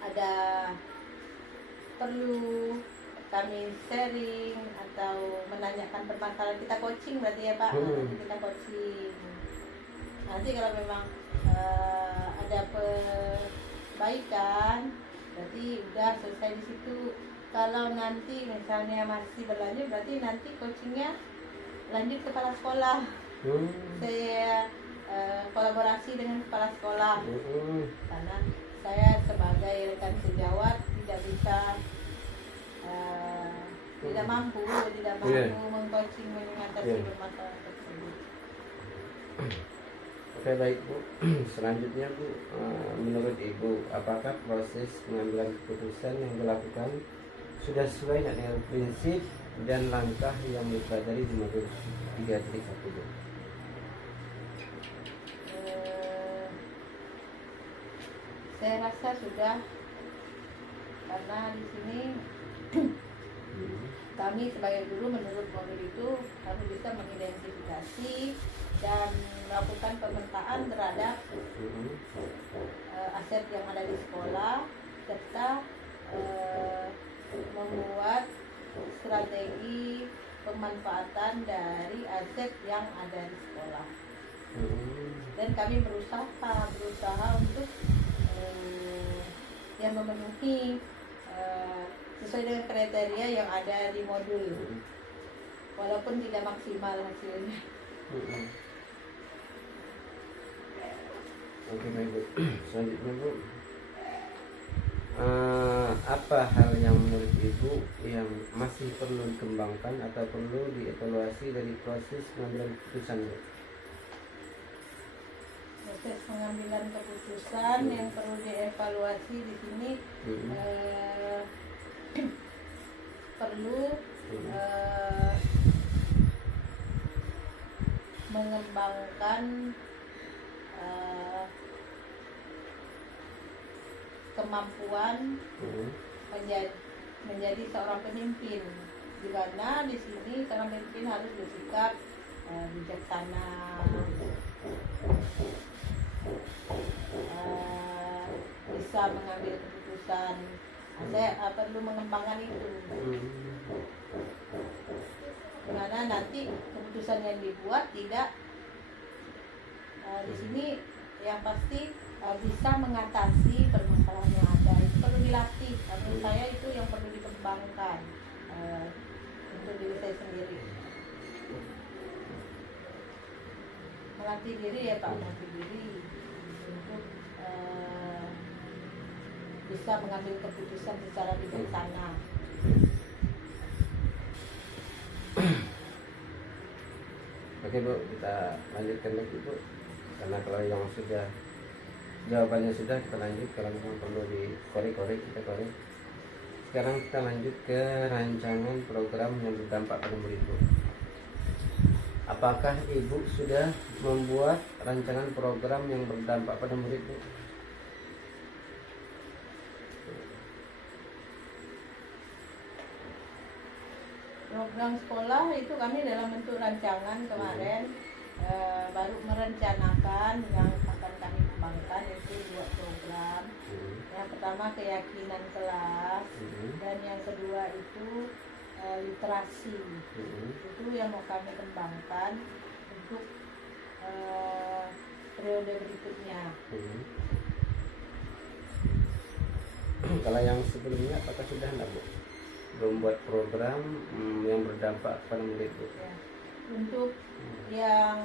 ada perlu kami sharing atau menanyakan permasalahan, kita coaching berarti ya Pak. Nanti kita coaching. Nanti kalau memang ada perbaikan berarti udah selesai di situ. Kalau nanti misalnya masih berlanjut berarti nanti coachingnya lanjut ke kepala sekolah. Saya kolaborasi dengan kepala sekolah karena saya sebagai rekan sejawat tidak bisa tidak mampu mengcoaching mengatasi permasalahan tersebut. Oke baik Bu. Selanjutnya Bu, menurut Ibu apakah proses pengambilan keputusan yang dilakukan sudah sesuai dengan prinsip dan langkah yang dipelajari di modul 3.1 Bu? Saya rasa sudah, karena di sini kami sebagai guru menurut modul itu kami bisa mengidentifikasi dan melakukan pemetaan terhadap aset yang ada di sekolah serta membuat strategi pemanfaatan dari aset yang ada di sekolah. Dan kami berusaha untuk yang memenuhi sesuai dengan kriteria yang ada di modul, walaupun tidak maksimal hasilnya. Oke baik Bu. Selanjutnya Bu, apa hal yang menurut Ibu yang masih perlu dikembangkan atau perlu dievaluasi dari proses pengambilan keputusan Bu? Proses pengambilan keputusan yang perlu dievaluasi di sini perlu mengembangkan kemampuan menjadi seorang pemimpin, di mana di sini seorang pemimpin harus bersikap bijaksana, bisa bisa mengambil keputusan. Saya perlu mengembangkan itu. Karena nanti keputusan yang dibuat tidak di sini yang pasti bisa mengatasi permasalahan yang ada. Itu perlu dilatih. Menurut saya itu yang perlu dikembangkan untuk diri saya sendiri. Melatih diri ya Pak, melatih diri untuk bisa mengambil keputusan secara bijaksana. Oke Bu, kita lanjutkan lagi Bu. Karena kalau yang sudah jawabannya sudah, kita lanjut. Kalau memang perlu dikorek-korek, kita korek. Sekarang kita lanjut ke rancangan program yang berdampak pada murid Bu. Apakah Ibu sudah membuat rancangan program yang berdampak pada murid Bu? Program sekolah itu kami dalam bentuk rancangan kemarin baru merencanakan yang akan kami kembangkan, itu 2 program. Yang pertama keyakinan kelas, dan yang kedua itu literasi. Itu yang mau kami kembangkan untuk periode berikutnya. Kalau yang sebelumnya apakah sudah enggak Bu? Membuat program yang berdampak pada murid Bu? Ya. Untuk yang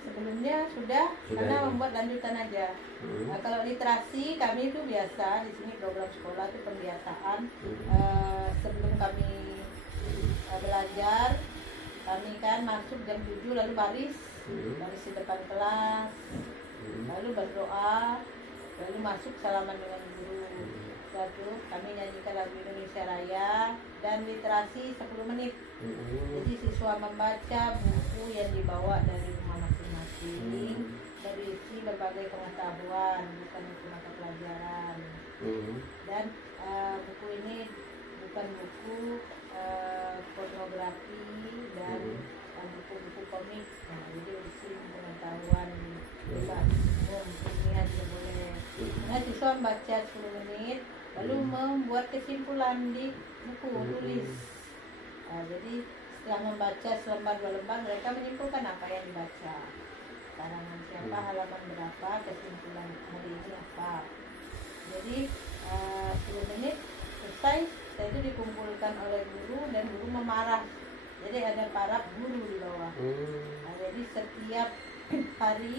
sebelumnya sudah karena ya. membuat lanjutan aja. Nah, kalau literasi kami itu biasa di sini program sekolah itu pembiasaan. Sebelum kami belajar, kami kan masuk jam 7 lalu baris di depan kelas, lalu berdoa, lalu masuk salaman dengan guru. Lalu kami nyanyikan lagu Indonesia Raya dan literasi 10 menit. Jadi siswa membaca buku yang dibawa dari rumah masing-masing, berisi berbagai pengetahuan, bukan buku mata pelajaran. Dan buku ini bukan buku pornografi dan buku-buku komik. Nah, jadi berisi pengetahuan bebas, umum, ilmiah juga boleh. Nah, siswa membaca 10 menit, lalu membuat kesimpulan di buku tulis. Jadi setelah membaca selembar 2 lembar, mereka menyimpulkan apa yang dibaca, karangan siapa, halaman berapa, kesimpulan hari ini apa. Jadi 10 menit selesai, setelah itu dikumpulkan oleh guru dan guru memarah. Jadi ada para guru di bawah. Jadi setiap hari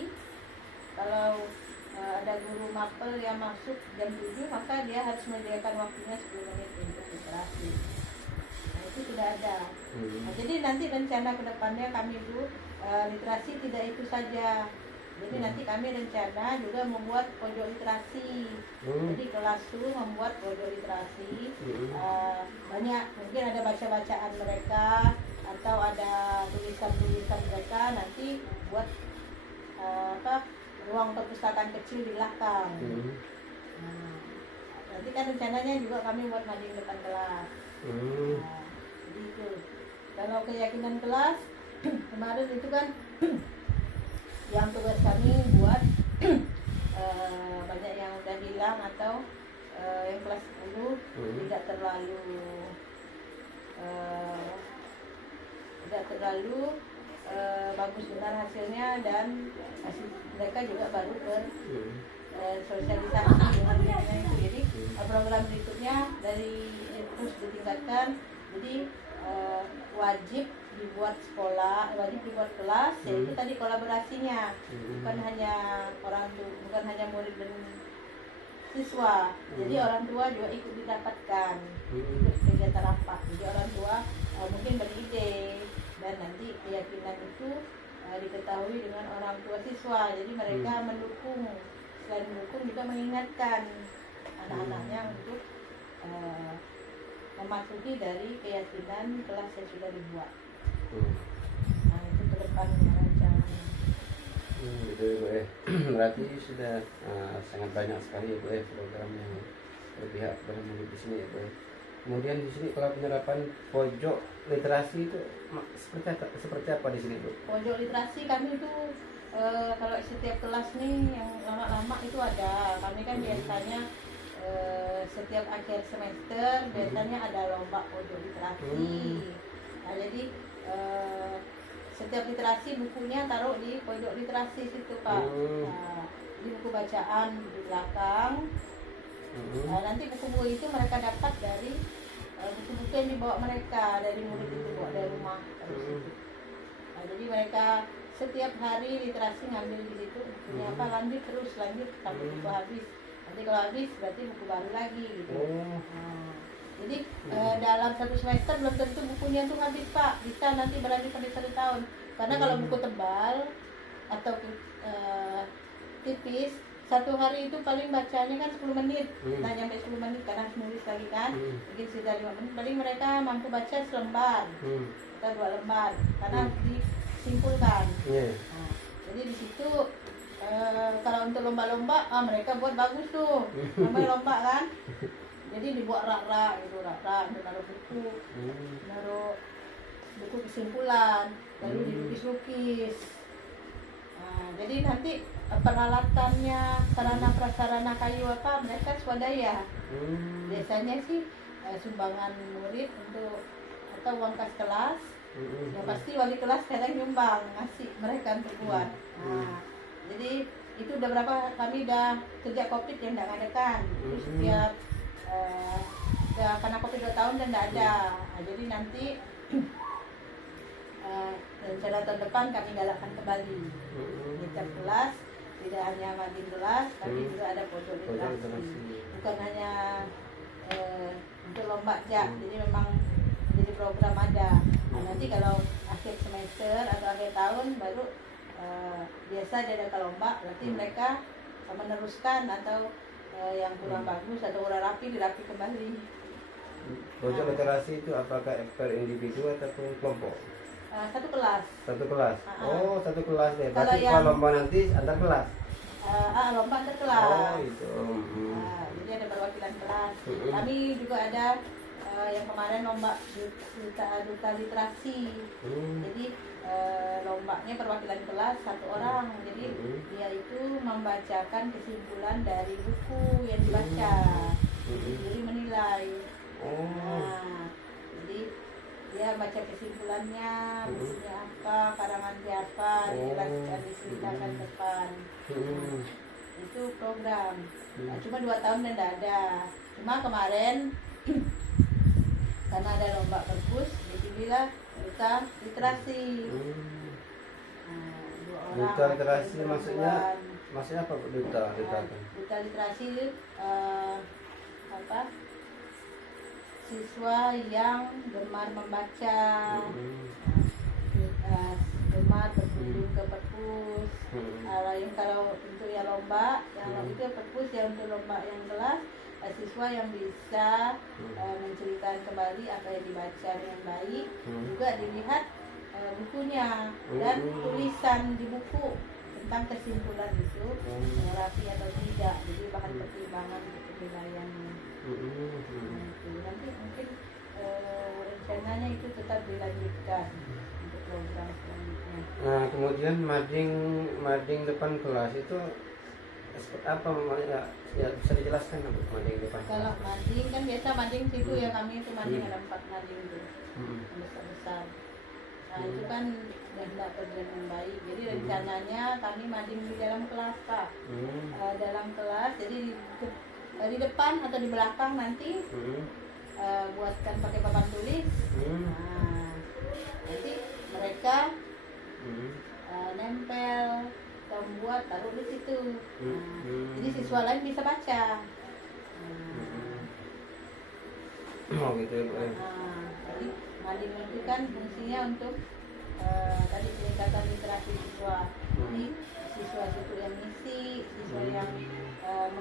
kalau ada guru mapel yang masuk jam 7, maka dia harus menyediakan waktunya 10 menit untuk literasi. Nah, itu sudah ada. Nah, jadi nanti rencana kedepannya kami itu literasi tidak itu saja. Jadi nanti kami rencana juga membuat pojok literasi. Jadi kelas itu membuat pojok literasi. Banyak, mungkin ada baca-bacaan mereka atau ada tulisan-tulisan mereka, nanti buat ruang perpustakaan kecil di belakang. Nanti kan rencananya juga kami buat mading depan kelas. Jadi itu. Kalau keyakinan kelas kemarin itu kan yang tugas kami buat banyak yang udah hilang atau yang kelas 10 tidak terlalu bagus benar hasilnya, dan mereka juga baru bersosialisasi dengan itu. Jadi program berikutnya dari terus ditingkatkan. Jadi wajib dibuat sekolah, wajib dibuat kelas, yaitu tadi kolaborasinya, bukan hanya bukan hanya murid dan siswa. Jadi orang tua juga ikut didapatkan ikut kegiatan apa. Jadi orang tua mungkin beride, dan nanti keyakinan itu diketahui dengan orang tua siswa. Jadi mereka mendukung, selain mendukung juga mengingatkan anak-anaknya untuk mematuhi dari keyakinan kelas yang sudah dibuat. Nah, itu ke depan rancangan. Gitu Bu ya. Berarti sudah sangat banyak sekali ya Bu ya program yang berpihak kepada murid di sini ya Bu ya. Kemudian di sini kalau penyerapan pojok literasi itu seperti apa di sini Bu? Pojok literasi kami itu kalau setiap kelas nih yang lama-lama itu ada. Kami kan biasanya setiap akhir semester biasanya ada lomba pojok literasi. Nah, jadi setiap literasi bukunya taruh di pojok literasi situ Pak. Nah, di buku bacaan di belakang. Nah, nanti buku-buku itu mereka dapat dari buku-buku yang dibawa mereka dari murid itu bawa dari rumah. Nah, jadi mereka setiap hari literasi ngambil di situ bukunya apa, lanjut sampai buku habis. Nanti kalau habis berarti buku baru lagi gitu. Nah, jadi dalam satu semester belum tentu bukunya tuh habis Pak, bisa nanti berlanjut sampai 1 tahun. Karena kalau buku tebal atau tipis, satu hari itu paling bacanya kan 10 menit, nah sampai 10 menit karena harus nulis lagi kan, mungkin sudah 5 menit, paling mereka mampu baca selembar atau 2 lembar karena harus disimpulkan. Nah, jadi di situ kalau untuk lomba-lomba, mereka buat bagus tuh, namanya lomba kan. Jadi dibuat rak-rak gitu, rak-rak, naruh buku kesimpulan, lalu dilukis-lukis. Nah, jadi nanti peralatannya, sarana prasarana kayu apa mereka swadaya. Biasanya sih sumbangan murid untuk atau uang kas kelas. Ya pasti wali kelas kadang nyumbang ngasih mereka untuk buat. Nah, jadi itu udah berapa kami udah sejak COVID yang tidak ngadakan. Terus setiap karena COVID 2 tahun dan tidak ada. Nah, jadi nanti rencana tahun depan kami galakkan kembali setiap kelas, tidak hanya mading kelas tapi juga ada pojok literasi, bukan hanya untuk lomba aja. Jadi memang jadi program ada. Nah, nanti kalau akhir semester atau akhir tahun baru biasa ada lomba, berarti mereka meneruskan atau yang kurang bagus atau kurang rapi dirapi kembali. Pojok literasi itu apakah per individu ataupun kelompok? Satu kelas. Satu kelas. Oh, satu kelas ya. Kalau Berarti kalau lomba nanti antar kelas. Lomba antar kelas. Oh, itu. Jadi ada perwakilan kelas. Kami juga ada yang kemarin lomba duta literasi. Jadi lombanya perwakilan kelas 1 orang. Jadi dia itu membacakan kesimpulan dari buku yang dibaca. Jadi menilai. Nah, jadi dia baca kesimpulannya, bukunya apa, karangan siapa, dijelaskan, diceritakan depan. Itu program. Nah, cuma 2 tahun dan tidak ada. Cuma kemarin karena ada lomba perpus, dipilihlah duta literasi. Nah, 2 orang. Duta literasi maksudnya apa duta? Duta literasi apa? Siswa yang gemar membaca, gemar berkunjung ke perpus. Yang kalau untuk yang lomba, yang itu perpus, yang untuk lomba yang kelas, siswa yang bisa menceritakan kembali apa yang dibaca dengan baik, juga dilihat bukunya dan tulisan di buku tentang kesimpulan itu rapi atau tidak, jadi bahan pertimbangan untuk penilaiannya. Nanti mungkin rencananya itu tetap dilanjutkan untuk program selanjutnya. Nah, kemudian mading depan kelas itu apa ya bisa dijelaskan mading depan kelas? Kalau mading kan biasa mading situ ya, kami itu mading ada 4 mading itu besar-besar. Nah, itu kan sudah tidak berjalan dengan baik. Jadi rencananya kami mading di dalam kelas Pak. Dalam kelas, jadi di depan atau di belakang nanti buatkan pakai papan tulis. Nah, nanti mereka nempel atau membuat taruh di situ. Jadi siswa lain bisa baca. Oh gitu ya. Jadi mading itu kan fungsinya untuk tadi peningkatan literasi siswa. Jadi siswa itu yang ngisi, siswa yang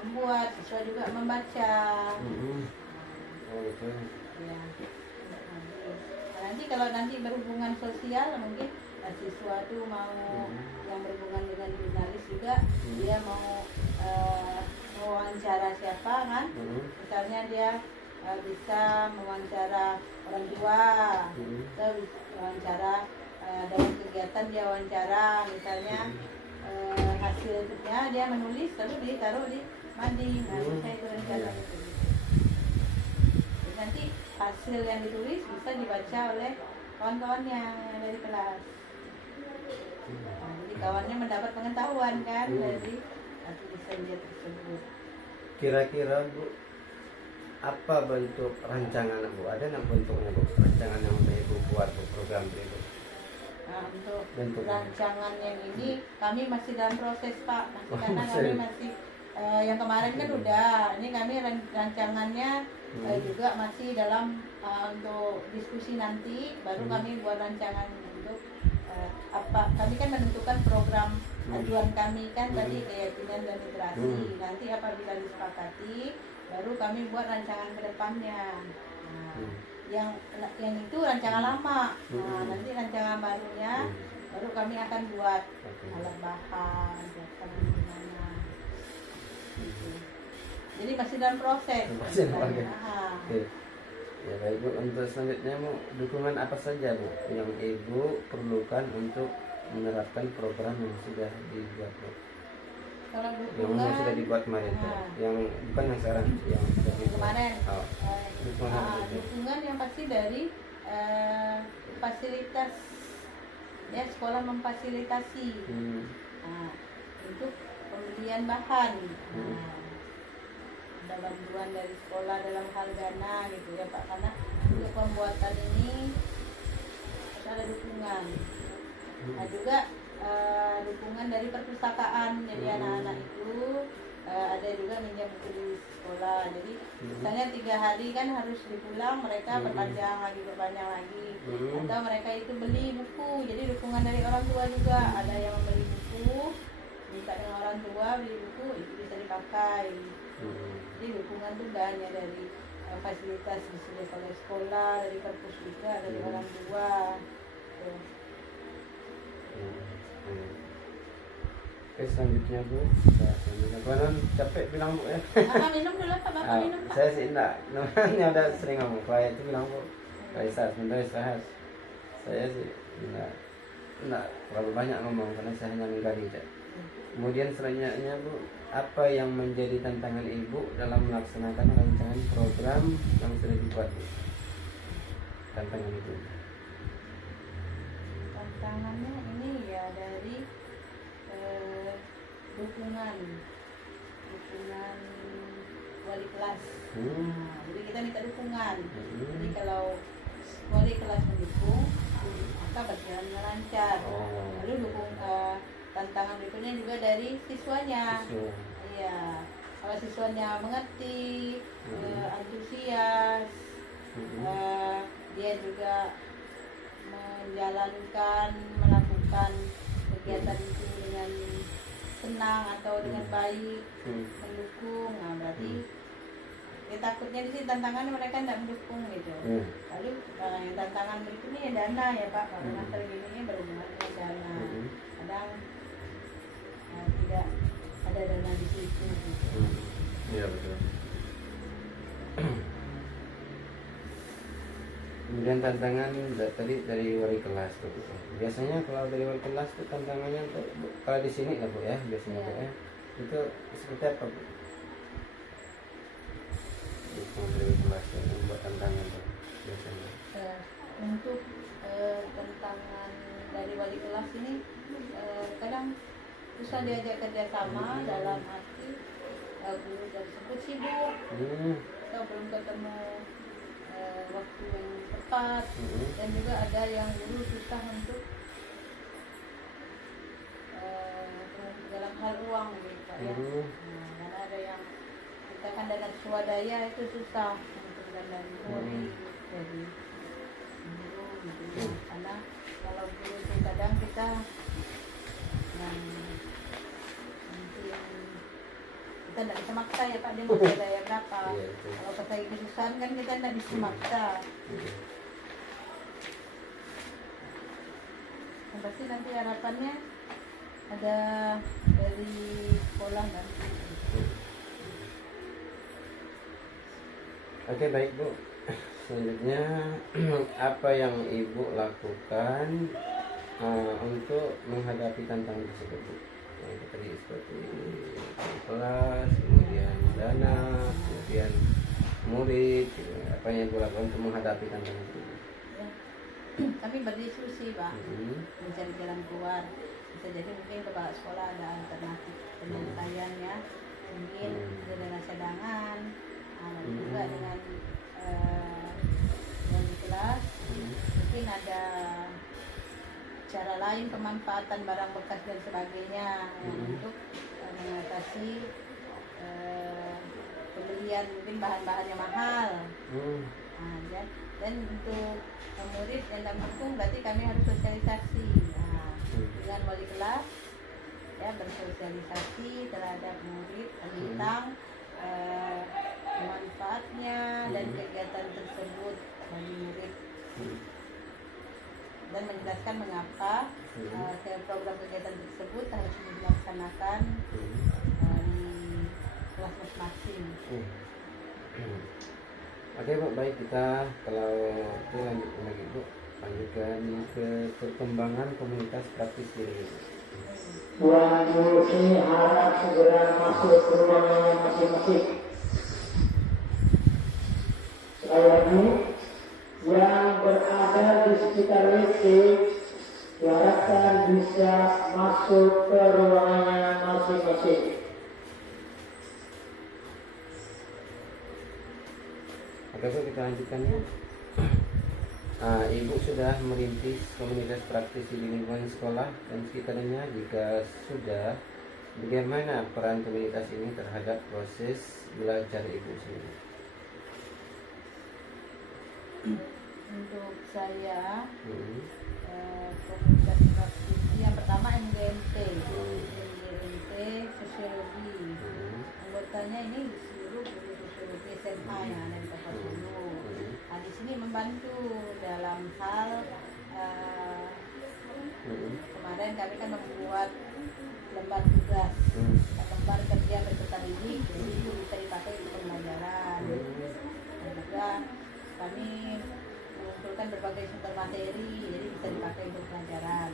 membuat, siswa juga membaca. Oh gitu. Ya. Nanti kalau nanti berhubungan sosial mungkin siswa itu mau yang berhubungan dengan jurnalis juga, dia mau mewawancara siapa kan? Misalnya dia bisa mewawancara orang tua, atau wawancara dalam kegiatan dia wawancara, misalnya hasilnya dia menulis lalu ditaruh di mading. Nah, saya itu rencana itu. Jadi nanti hasil yang ditulis bisa dibaca oleh kawan-kawannya yang dari kelas. Nah, jadi kawannya mendapat pengetahuan kan dari tulisan dia tersebut. Kira-kira Bu, apa bentuk rancangan Bu? Ada nggak bentuknya Bu? Rancangan yang udah Ibu buat Bu, program itu? Nah, untuk Bentuk. rancangan yang ini kami masih dalam proses Pak, masih karena masih. kami masih yang kemarin kan udah, ini kami rancangannya juga masih dalam untuk diskusi nanti, baru kami buat rancangan untuk apa, kami kan menentukan program ajuan kami kan tadi keyakinan dan literasi, nanti apabila disepakati baru kami buat rancangan ke depannya. Nah, yang itu rancangan lama. Nah, nanti rancangan barunya baru kami akan buat alat bahan, buatan gimana. Gitu. Jadi masih dalam proses. Masih dalam proses. Nah, Oke. Ya baik Bu, untuk selanjutnya Bu, dukungan apa saja Bu yang Ibu perlukan untuk menerapkan program yang sudah dibuat Bu? kalau Yang dukungan sudah dibuat kemarin Bu. Yang bukan yang sekarang, yang sudah dibuat kemarin Oh. Dukungan apa saja? dukungan yang pasti dari fasilitas ya, sekolah memfasilitasi untuk pembelian bahan. Ada bantuan dari sekolah dalam hal dana gitu ya Pak, karena untuk pembuatan ini harus ada dukungan. Nah, juga dukungan dari perpustakaan, jadi anak-anak itu ada juga minjam buku di sekolah, jadi misalnya 3 hari kan harus dipulang, mereka berpanjang lagi, atau mereka itu beli buku, jadi dukungan dari orang tua juga, ada yang membeli buku, minta dengan orang tua beli buku, itu bisa dipakai. Jadi dukungan itu gak hanya dari fasilitas disediakan oleh sekolah, dari perpus juga, dari orang tua. Oke, selanjutnya Bu, Banan capek bilang Bu ya. Minum dulu Pak, Bapak minum Pak. Saya sih enggak, namanya udah sering ngomong. Kalau itu bilang Bu, Kaisa sebentar istirahat. Saya sih enggak terlalu banyak ngomong karena saya hanya menggali aja. Kemudian selanjutnya Bu, apa yang menjadi tantangan Ibu dalam melaksanakan rancangan program yang sudah dibuat Bu? Tantangan itu. Tantangannya ini ya dari dukungan wali kelas. Nah, jadi kita minta dukungan. Jadi kalau wali kelas mendukung, maka berjalan dengan lancar. Lalu tantangan berikutnya juga dari siswanya. Iya, kalau siswanya mengerti, antusias, dia juga melakukan kegiatan itu dengan senang atau dengan baik, mendukung. Nah, berarti ya, takutnya di sini tantangan mereka tidak mendukung gitu. Lalu yang tantangan berikutnya ya dana ya Pak, karena master ini berhubungan dengan dana. Kadang tidak ada dana di situ gitu. Iya betul. Kemudian tantangan tadi dari wali kelas tuh. Biasanya kalau dari wali kelas tuh tantangannya tuh kalau di sini lah Bu ya, biasanya Bu ya. Itu seperti apa Bu? Itu dari kelas yang membuat tantangan tuh biasanya. Untuk tantangan dari wali kelas ini kadang susah diajak kerjasama dalam arti guru tersebut sibuk atau belum ketemu waktu yang tepat, dan juga ada yang dulu susah untuk dalam hal uang gitu Pak ya. Karena ada yang kita kan dana swadaya itu susah untuk dana murid, jadi guru gitu. Karena kalau guru itu kadang kita yang kita tidak bisa maksa ya Pak, dia mau daya berapa. Kalau pas lagi kesusahan kan kita tidak bisa maksa. Yang pasti nanti harapannya ada dari sekolah nanti. Oke baik Bu. Selanjutnya apa yang Ibu lakukan untuk menghadapi tantangan tersebut Bu? yang tadi seperti kelas, kemudian dana, kemudian murid, gitu. Apa yang dilakukan untuk menghadapi tantangan itu? Ya. Kami berdiskusi Pak, mencari jalan keluar. Bisa jadi mungkin kepala sekolah ada alternatif penyelesaiannya, mungkin dana cadangan, dan juga dengan yang di kelas mungkin ada cara lain pemanfaatan barang bekas dan sebagainya yang untuk mengatasi pembelian mungkin bahan-bahannya mahal. Dan untuk murid yang mendukung berarti kami harus sosialisasi dengan wali kelas, ya, bersosialisasi terhadap murid tentang manfaatnya dan kegiatan tersebut bagi murid, dan menjelaskan mengapa program kegiatan tersebut harus dilaksanakan di kelas masing-masing. Oke Bu, baik, kita kalau itu lanjutkan lagi Bu, lanjutkan ke perkembangan komunitas praktis diri. Tuan Guru ini harap segera masuk ke ruangan masing-masing. Sekali lagi, yang berada di sekitar WC diharapkan bisa masuk ke ruangannya masing-masing. Oke Bu, kita lanjutkan ya. Ibu sudah merintis komunitas praktis di lingkungan sekolah dan sekitarnya. Jika sudah, bagaimana peran komunitas ini terhadap proses belajar Ibu sendiri? Untuk saya, komunitas praktis yang pertama MGMT, sosiologi. Anggotanya ini disuruh guru sosiologi SMA yang ada di Kota Sulu. Nah, di sini membantu dalam hal kemarin kami kan membuat lembar tugas, lembar kerja peserta didik, jadi itu bisa dipakai untuk pembelajaran. Dan juga kami mengumpulkan berbagai sumber materi, jadi bisa dipakai untuk pelajaran.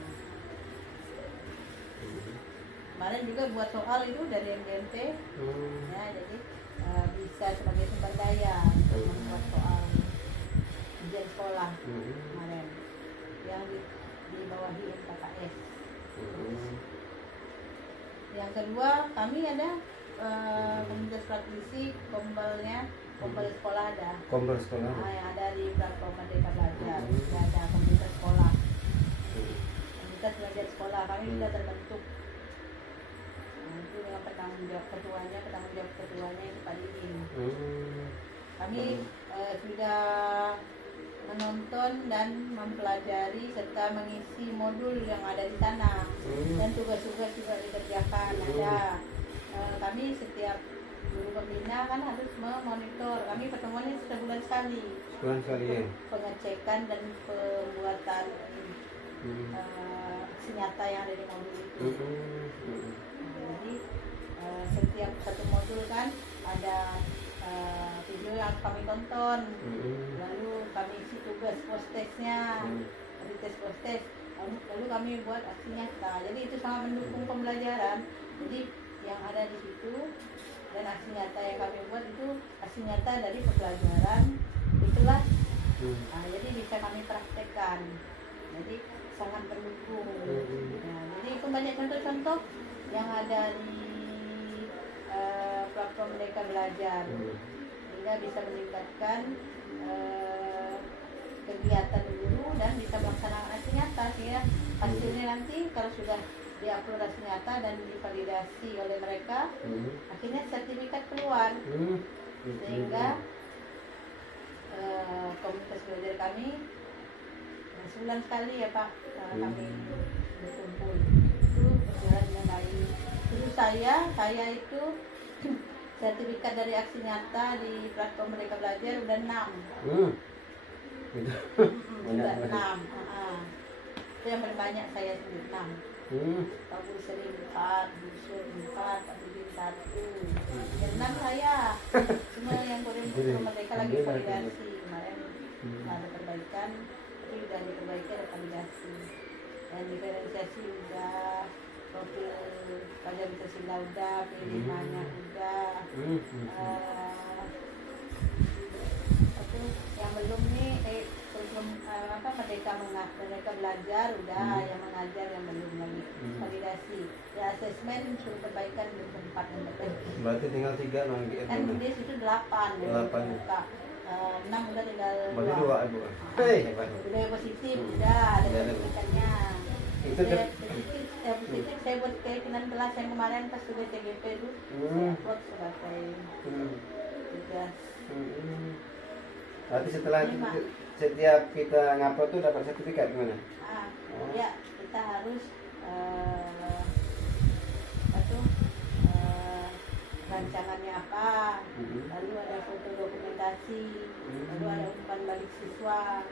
Kemarin juga buat soal itu dari MGMT, ya, jadi bisa sebagai sumber daya untuk membuat soal ujian sekolah kemarin yang dibawahi MKKS. Yang kedua, kami ada komunitas praktisi kompel sekolah ada. Kompel sekolah. Yang ada di platform Merdeka Belajar. Ada komunitas sekolah. Komunitas belajar sekolah kami sudah terbentuk. Itu dengan penanggung jawab ketuanya itu Pak Didin. Kami sudah menonton dan mempelajari serta mengisi modul yang ada di sana, dan tugas-tugas juga dikerjakan. Ada kami setiap guru pembina kan harus memonitor. Kami pertemuannya sebulan sekali. Sebulan sekali ya. Pengecekan dan pembuatan aksi nyata yang ada di modul itu. Jadi setiap satu modul kan ada video yang kami tonton, lalu kami isi tugas post-testnya, di tes post-test, lalu kami buat aksi nyata. Jadi itu sangat mendukung pembelajaran. Jadi yang ada di situ dan aksi nyata yang kami buat itu aksi nyata dari pembelajaran di kelas. Jadi bisa kami praktekkan. Jadi sangat mendukung. Jadi itu banyak contoh-contoh yang ada di platform Merdeka Belajar, sehingga bisa meningkatkan kegiatan guru dan bisa melaksanakan aksi nyata, sehingga hasilnya nanti kalau sudah diupload aksi nyata dan divalidasi oleh mereka, akhirnya sertifikat keluar, sehingga komunitas belajar kami sebulan sekali ya Pak, kami berkumpul, itu berjalan dengan baik. Dulu saya itu sertifikat dari aksi nyata di platform Merdeka Belajar udah 6. Udah 6. Itu yang paling banyak saya sendiri 6. Pak Bu Seri 4, Bu Sur 4, Pak Budi 1. Yang 6 saya. Cuma yang kurikulum Merdeka lagi validasi. Kemarin ada perbaikan, tapi udah diperbaiki, ada validasi. Dan diferensiasi udah profil pelajar bisa sila udah, P5-nya udah. Itu yang belum nih belum mereka mereka belajar udah, yang mengajar yang belum lagi validasi. Ya asesmen suruh perbaikan belum sempat yang Berarti tinggal 3 lagi. kan dia situ 8 buka 6 udah tinggal Berarti 2 Ibu. Hebat. budaya positif udah ada sertifikatnya. Itu Positif saya buat keyakinan kelas yang kemarin pas sudah CGP itu saya upload sebagai tugas. Berarti setelah setiap kita ngupload tuh dapat sertifikat gimana? Ya kita harus rancangannya apa, lalu ada foto dokumentasi, lalu ada umpan balik siswa,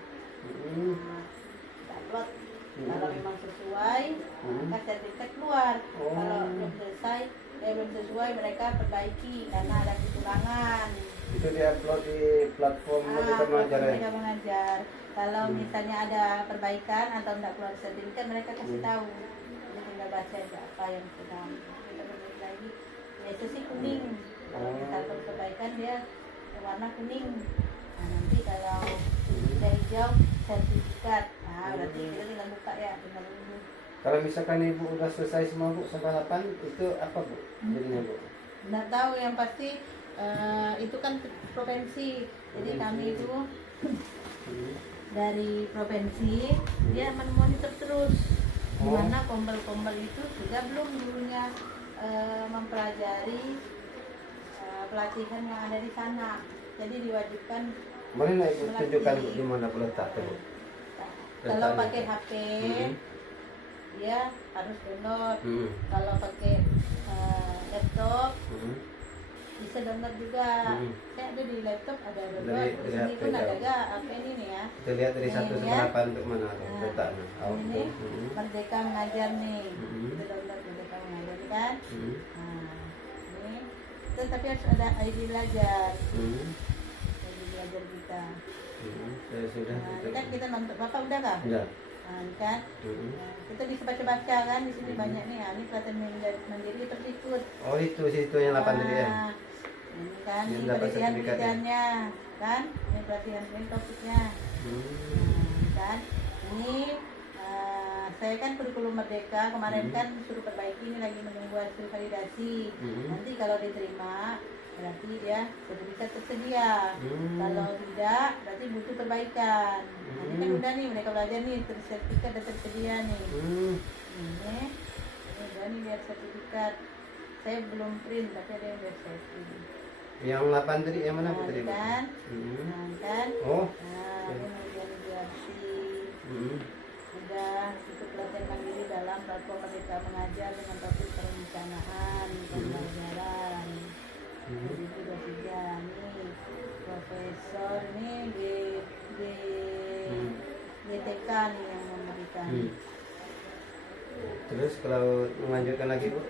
upload. Kalau memang sesuai, maka sertifikat keluar. Kalau belum selesai, belum sesuai, mereka perbaiki karena ada kekurangan. Itu diupload di platform Merdeka Mengajar ya? Merdeka Mengajar. Kalau misalnya ada perbaikan atau tidak keluar sertifikat, mereka kasih tahu. Jadi tinggal baca apa yang sedang kita perbaiki lagi. Ya itu sih kuning. Kalau misalkan perbaikan dia warna kuning. Nah nanti kalau udah hijau sertifikat. Nah berarti kita tinggal buka ya, tinggal dulu. Kalau misalkan Ibu udah selesai semua Bu sampai 8 itu apa Bu? Jadinya Bu? Nggak tahu, yang pasti itu kan provinsi. Jadi kami itu dari provinsi dia memonitor terus dimana kombel-kombel itu juga belum dulunya mempelajari pelatihan yang ada di sana. Jadi diwajibkan. Boleh nggak Ibu tunjukkan di mana letak tuh? Kalau pakai HP dia harus download. Kalau pakai laptop bisa download juga. Saya ada di laptop ada download. Di sini pun ada gak apa ini nih ya. Kita lihat dari 1 sampai 8 untuk mana letaknya. Ini Merdeka Mengajar nih. Kita download Merdeka Mengajar kan. Nah, ini tapi harus ada ID belajar. ID belajar kita. Saya sudah. Kan kita nonton, Bapak udah kan? Udah. Nah, kan? Kita bisa baca-baca kan, di sini banyak nih, ini pelatihan mandiri terus ikut. Oh itu situ yang 8 tadi ya? Ini kan, Yang ini dapat pelatihannya, kan? Ini pelatihan ini topiknya. Kan? Ini saya kan kurikulum Merdeka, kemarin kan suruh perbaiki, ini lagi menunggu hasil validasi. Nanti kalau diterima, berarti dia sertifikat tersedia. Kalau tidak, berarti butuh perbaikan. Nanti kan udah nih mereka belajar nih, sertifikat dan tersedia nih. Ini udah nih lihat sertifikat. Saya belum print, tapi ada yang udah saya print. Yang 8 tadi yang mana Bu tadi? Kan? Kan? Oh. Nah, ini mediasi. Udah ikut pelatihan mandiri dalam platform Merdeka Mengajar dengan topik perencanaan pembelajaran. Jadi sudah 3 nih profesor nih GTK nih yang memberikan. Terus kalau melanjutkan lagi Bu?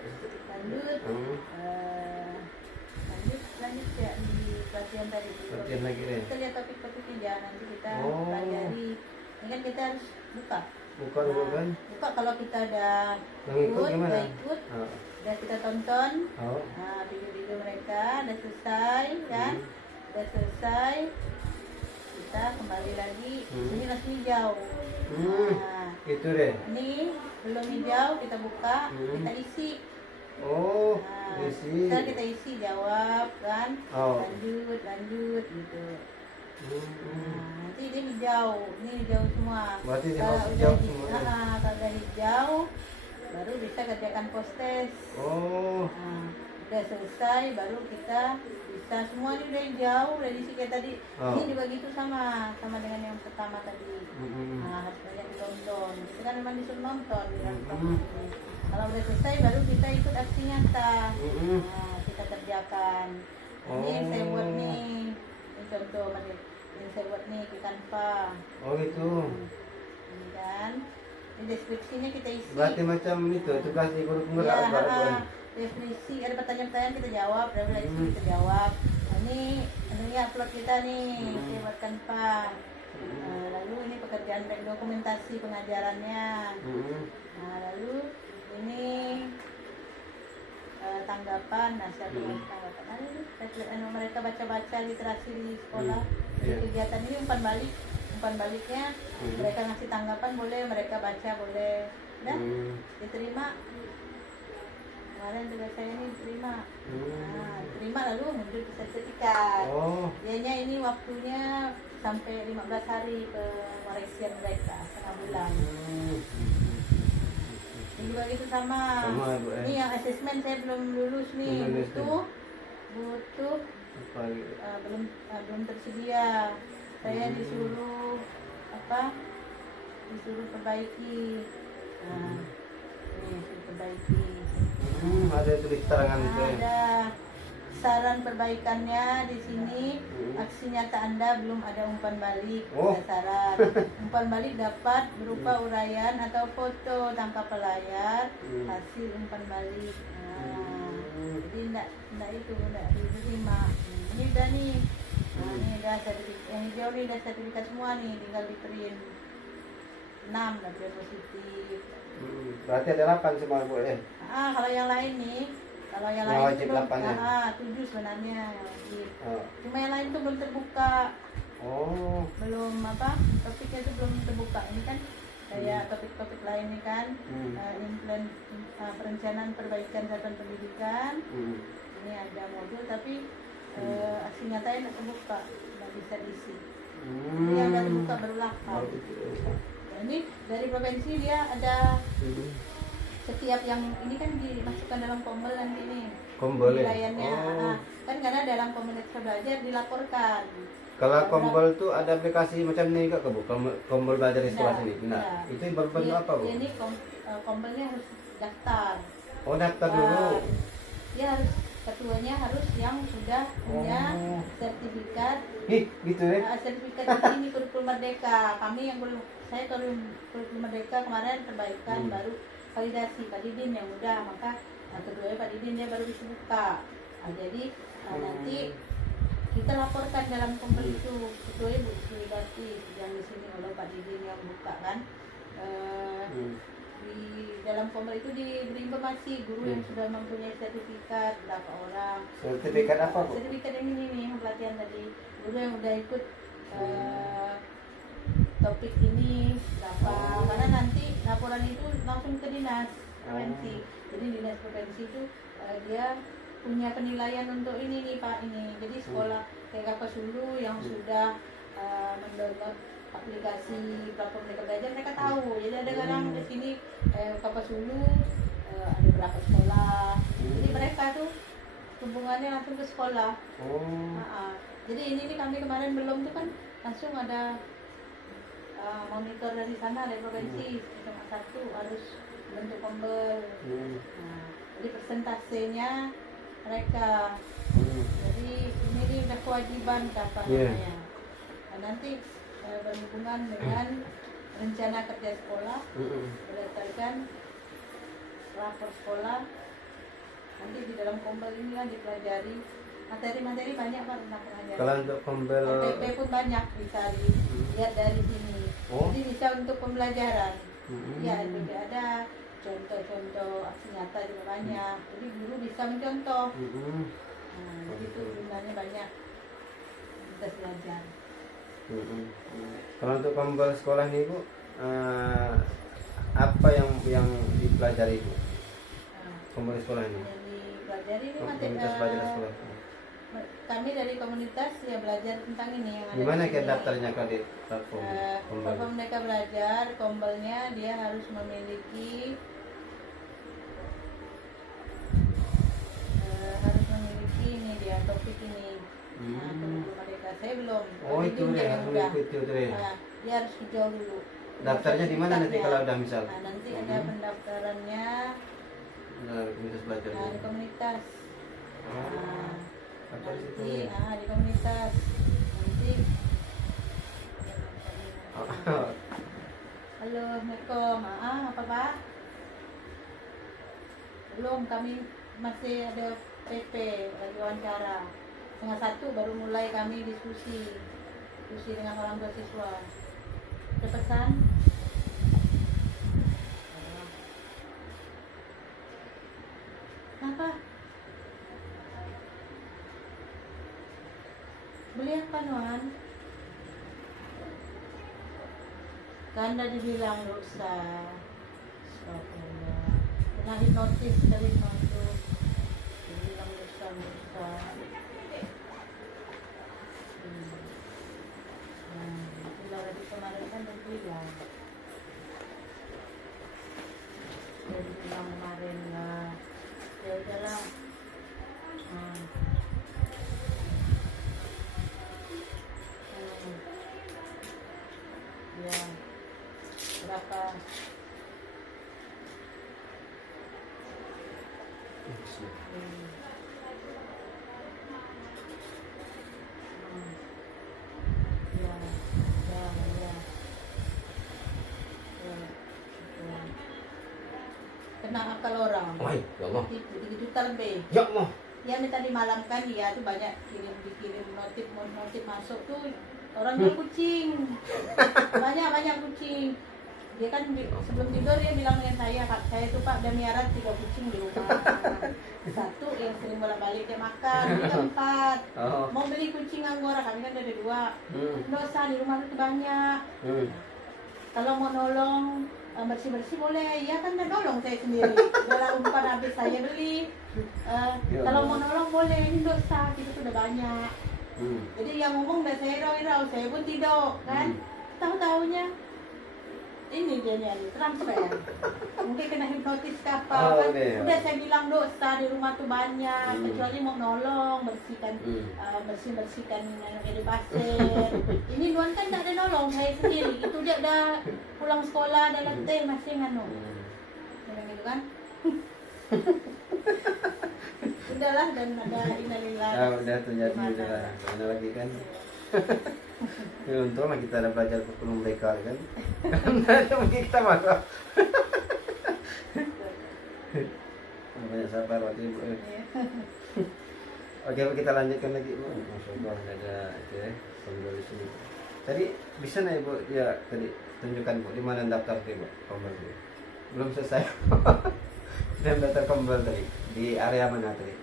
Lanjut ya di pelatihan tadi. Pelatihan lagi deh. Kita lihat topik-topiknya ya, nanti kita pelajari. Ini kan kita harus buka. Bukan. Buka kalau kita udah ikut, udah kita tonton, video-video mereka, udah selesai kan, kita kembali lagi. Ini langsung hijau. Itu deh. Ini belum hijau, kita buka, kita isi. Isi. Sekarang kita isi, jawab kan, lanjut gitu. Nanti dia hijau, ini hijau semua. Berarti kalau hijau udah semua. kalau udah hijau, baru bisa kerjakan post test. Udah selesai, baru kita bisa semua ini udah hijau, udah diisi kayak tadi. Ini juga gitu sama dengan yang pertama tadi. Harus banyak ditonton. Itu kan memang disuruh nonton di laptop ini. Kalau udah selesai, baru kita ikut aksi nyata. Kita kerjakan. Ini yang saya buat nih. Ini contoh yang saya buat nih di Canva. Gitu. Ini kan. Ini deskripsinya kita isi. Berarti macam itu tugas di guru penggerak. Deskripsi, ada pertanyaan-pertanyaan kita jawab, ada isi kita jawab. Ini upload kita nih, saya buat Canva. Lalu ini pekerjaan dokumentasi pengajarannya. Lalu ini tanggapan, nasihat tanggapan. Mereka baca-baca literasi di sekolah. Jadi kegiatan ini umpan baliknya mereka ngasih tanggapan boleh, mereka baca boleh, dan diterima. Kemarin tugas saya ini diterima. Nah, terima lalu mundur ke sertifikat. Dianya ini waktunya sampai 15 hari pemeriksaan mereka, setengah bulan. Ini juga gitu sama ini yang asesmen saya belum lulus nih, butuh belum tersedia. Saya disuruh perbaiki. Nah, ini disuruh perbaiki. Ada tulis keterangan itu. Ada saran perbaikannya di sini. Aksi nyata Anda belum ada umpan balik. Ada saran. Umpan balik dapat berupa uraian atau foto tangkap layar hasil umpan balik. Jadi enggak diterima. Ini udah nih. Nah, ini udah sertifikat. Yang hijau ini udah sertifikat semua nih, tinggal di print 6 udah positif. Berarti ada 8 semua Bu ya? Kalau yang lain nih, yang wajib 8 ya? 7 sebenarnya yang wajib. Cuma yang lain tuh belum terbuka. Belum topiknya itu belum terbuka. Ini kan kayak topik-topik lain nih kan, perencanaan perbaikan satuan pendidikan. Ini ada modul tapi aksi nyatanya tidak terbuka, tidak bisa diisi. Ini yang terbuka baru 8. Ini dari provinsi dia ada setiap yang ini kan dimasukkan dalam kombel nanti ini wilayahnya kan, karena dalam komunitas belajar dilaporkan. Kalau kombel tuh ada aplikasi macam ini kak Bu? Kombel belajar di sekolah sini? Nah, itu berbentuk apa Bu? Ini kombelnya harus daftar. Daftar dulu. Dia harus, ketuanya harus yang sudah punya sertifikat. Gitu ya? Sertifikat ini kurikulum merdeka. Kami yang belum, saya kurikulum merdeka kemarin perbaikan baru validasi Pak Didin yang udah, maka keduanya Pak Didin dia baru bisa buka. Jadi nanti kita laporkan dalam kombel itu, ketuanya Bu Sri yang di sini oleh Pak Didin yang buka kan. Di dalam kombel itu diberi informasi guru yang sudah mempunyai sertifikat berapa orang. Sertifikat apa Bu? Sertifikat ini nih pelatihan tadi, guru yang udah ikut topik ini berapa. Karena nanti laporan itu langsung ke dinas provinsi. Jadi dinas provinsi itu dia punya penilaian untuk ini nih Pak ini. Jadi sekolah kayak Kapas Hulu yang sudah mendownload aplikasi platform Merdeka Belajar, mereka tahu. Jadi ada kadang di sini Kapas Hulu ada berapa sekolah. Jadi mereka tuh hubungannya langsung ke sekolah. Jadi ini nih kami kemarin belum tuh kan langsung ada monitor dari sana dari provinsi SMA 1 harus bentuk kombel. Jadi persentasenya mereka. Jadi ini udah kewajiban kata namanya. Nanti berhubungan dengan rencana kerja sekolah berdasarkan rapor sekolah. Nanti di dalam kombel ini kan dipelajari materi-materi banyak Pak tentang pengajaran. Kalau untuk kombel LPP pun banyak bisa dilihat dari sini. Jadi bisa untuk pembelajaran. Ya LPP ada, contoh-contoh aksi nyata juga banyak. Jadi guru bisa mencontoh. Jadi itu gunanya banyak kita belajar. Kalau untuk kombel sekolah ini Bu, apa yang dipelajari Bu? Kombel sekolah ini? Yang dipelajari ini komunitas belajar sekolah. Kami dari komunitas ya belajar tentang ini yang ada. Gimana kayak daftarnya Kak di platform kombel? Platform Merdeka Belajar, kombelnya dia harus memiliki ini dia topik ini. Merdeka saya belum. Itu dia harus mengikuti itu ya. Dia harus hijau dulu. Daftarnya di mana nanti kalau udah misal? Nanti ada pendaftarannya komunitas belajar. di komunitas. Nanti di komunitas nanti. Halo, Assalamualaikum. Apa Pak? Belum, kami masih ada PP lagi wawancara. 1:30 baru mulai kami diskusi dengan orang tua siswa. Ada pesan? Kenapa? boleh apa Nuan? Kan udah dibilang dosa. Astagfirullah. Kena hipnotis dari nonton. Dibilang dosa. Bila tadi kemarin kan dia bilang. Dia bilang kemarin lah. Ya udahlah. Ya. Berapa? Kena akal orang. Wah, ya Allah. 3 juta lebih. Ya Allah. Ya tadi malam kan dia tuh banyak dikirim notif masuk tuh orang jual kucing. Banyak kucing. Dia kan sebelum tidur dia bilang dengan saya, Pak, saya tuh Pak udah miara 3 kucing di rumah. 1 yang sering bolak-balik dia makan, yang 4. Oh. Mau beli kucing Anggora, kami kan ada 2. Dosa di rumah itu banyak. Kalau mau nolong bersih-bersih boleh, ya kan udah nolong saya sendiri. Dalam umpan habis saya beli. Kalau mau nolong boleh, ini dosa kita tuh udah banyak. Jadi yang ngomong udah saya irau, saya pun tidak kan. Tahu-taunya ini dia nih, transfer. Mungkin kena hipnotis ke apa kan. Udah saya bilang dosa di rumah tuh banyak, kecuali mau nolong, bersihkan bersihkan yang ada pasir. Ini Nuan kan tak ada nolong, saya sendiri. Itu dia udah pulang sekolah, ada letih masih nganu. Memang gitu kan. Udahlah dan ada innalillah. Udah terjadi udah. Mana lagi kan? Ya, untunglah kita ada belajar hukum mereka kan. Karena mungkin kita marah. Banyak sabar waktu Ibu. Oke, kita lanjutkan lagi Ibu. Masya Allah ada itu ya, tombol di sini. Tadi bisa nggak Ibu ya tadi tunjukkan Bu di mana daftar Ibu tombol itu? Belum selesai. Sudah daftar tombol tadi di area mana tadi?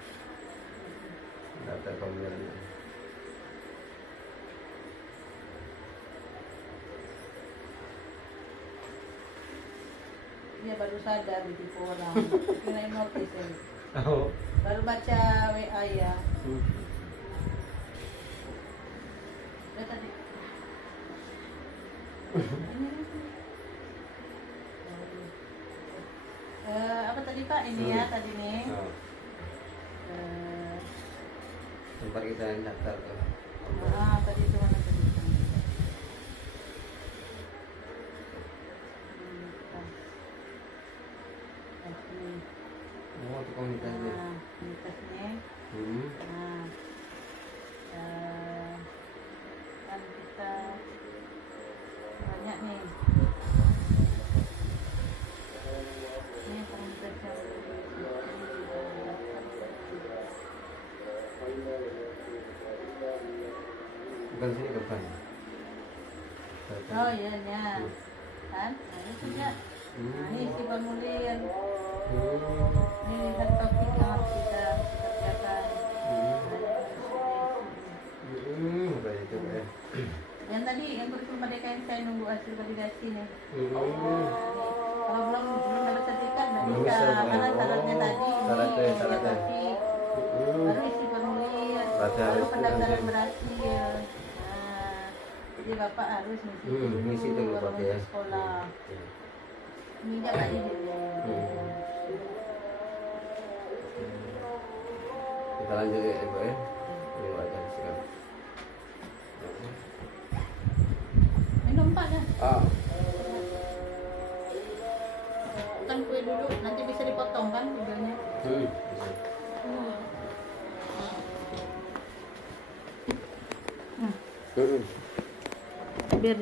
Daftar tombolnya. Dia baru sadar ditipu orang. Kena notis ya. Oh. Baru baca WA ya. Udah tadi. Apa tadi Pak? Ini ya tadi nih. Tempat kita yang daftar tuh. Tadi itu mana tadi? Oh, itu komunitasnya. Komunitasnya. Kan kita banyak nih. Ini komunitas Bukan sini depan. Oh iya ya. Kan? Ini juga. Ini isi pemulihan. Ini kan topik yang harus kita kerjakan. Baik itu ya. Yang tadi yang kurikulum merdeka yang saya nunggu hasil validasi nih. Kalau belum dapat sertifikat nggak Belum bisa. bisa, Karena oh. syaratnya tadi Syaratnya. topik. Baru isi formulir, Berarti baru harus pendaftaran nanti. berhasil. Jadi Bapak harus Ngisi dulu baru Bapak ya. masuk sekolah. Minjak lagi dulu. Kita lanjut ya Ibu ya. Ibu aja silakan. Minum Pak ya. Kan kue dulu nanti bisa dipotong kan videonya. Bisa. Biar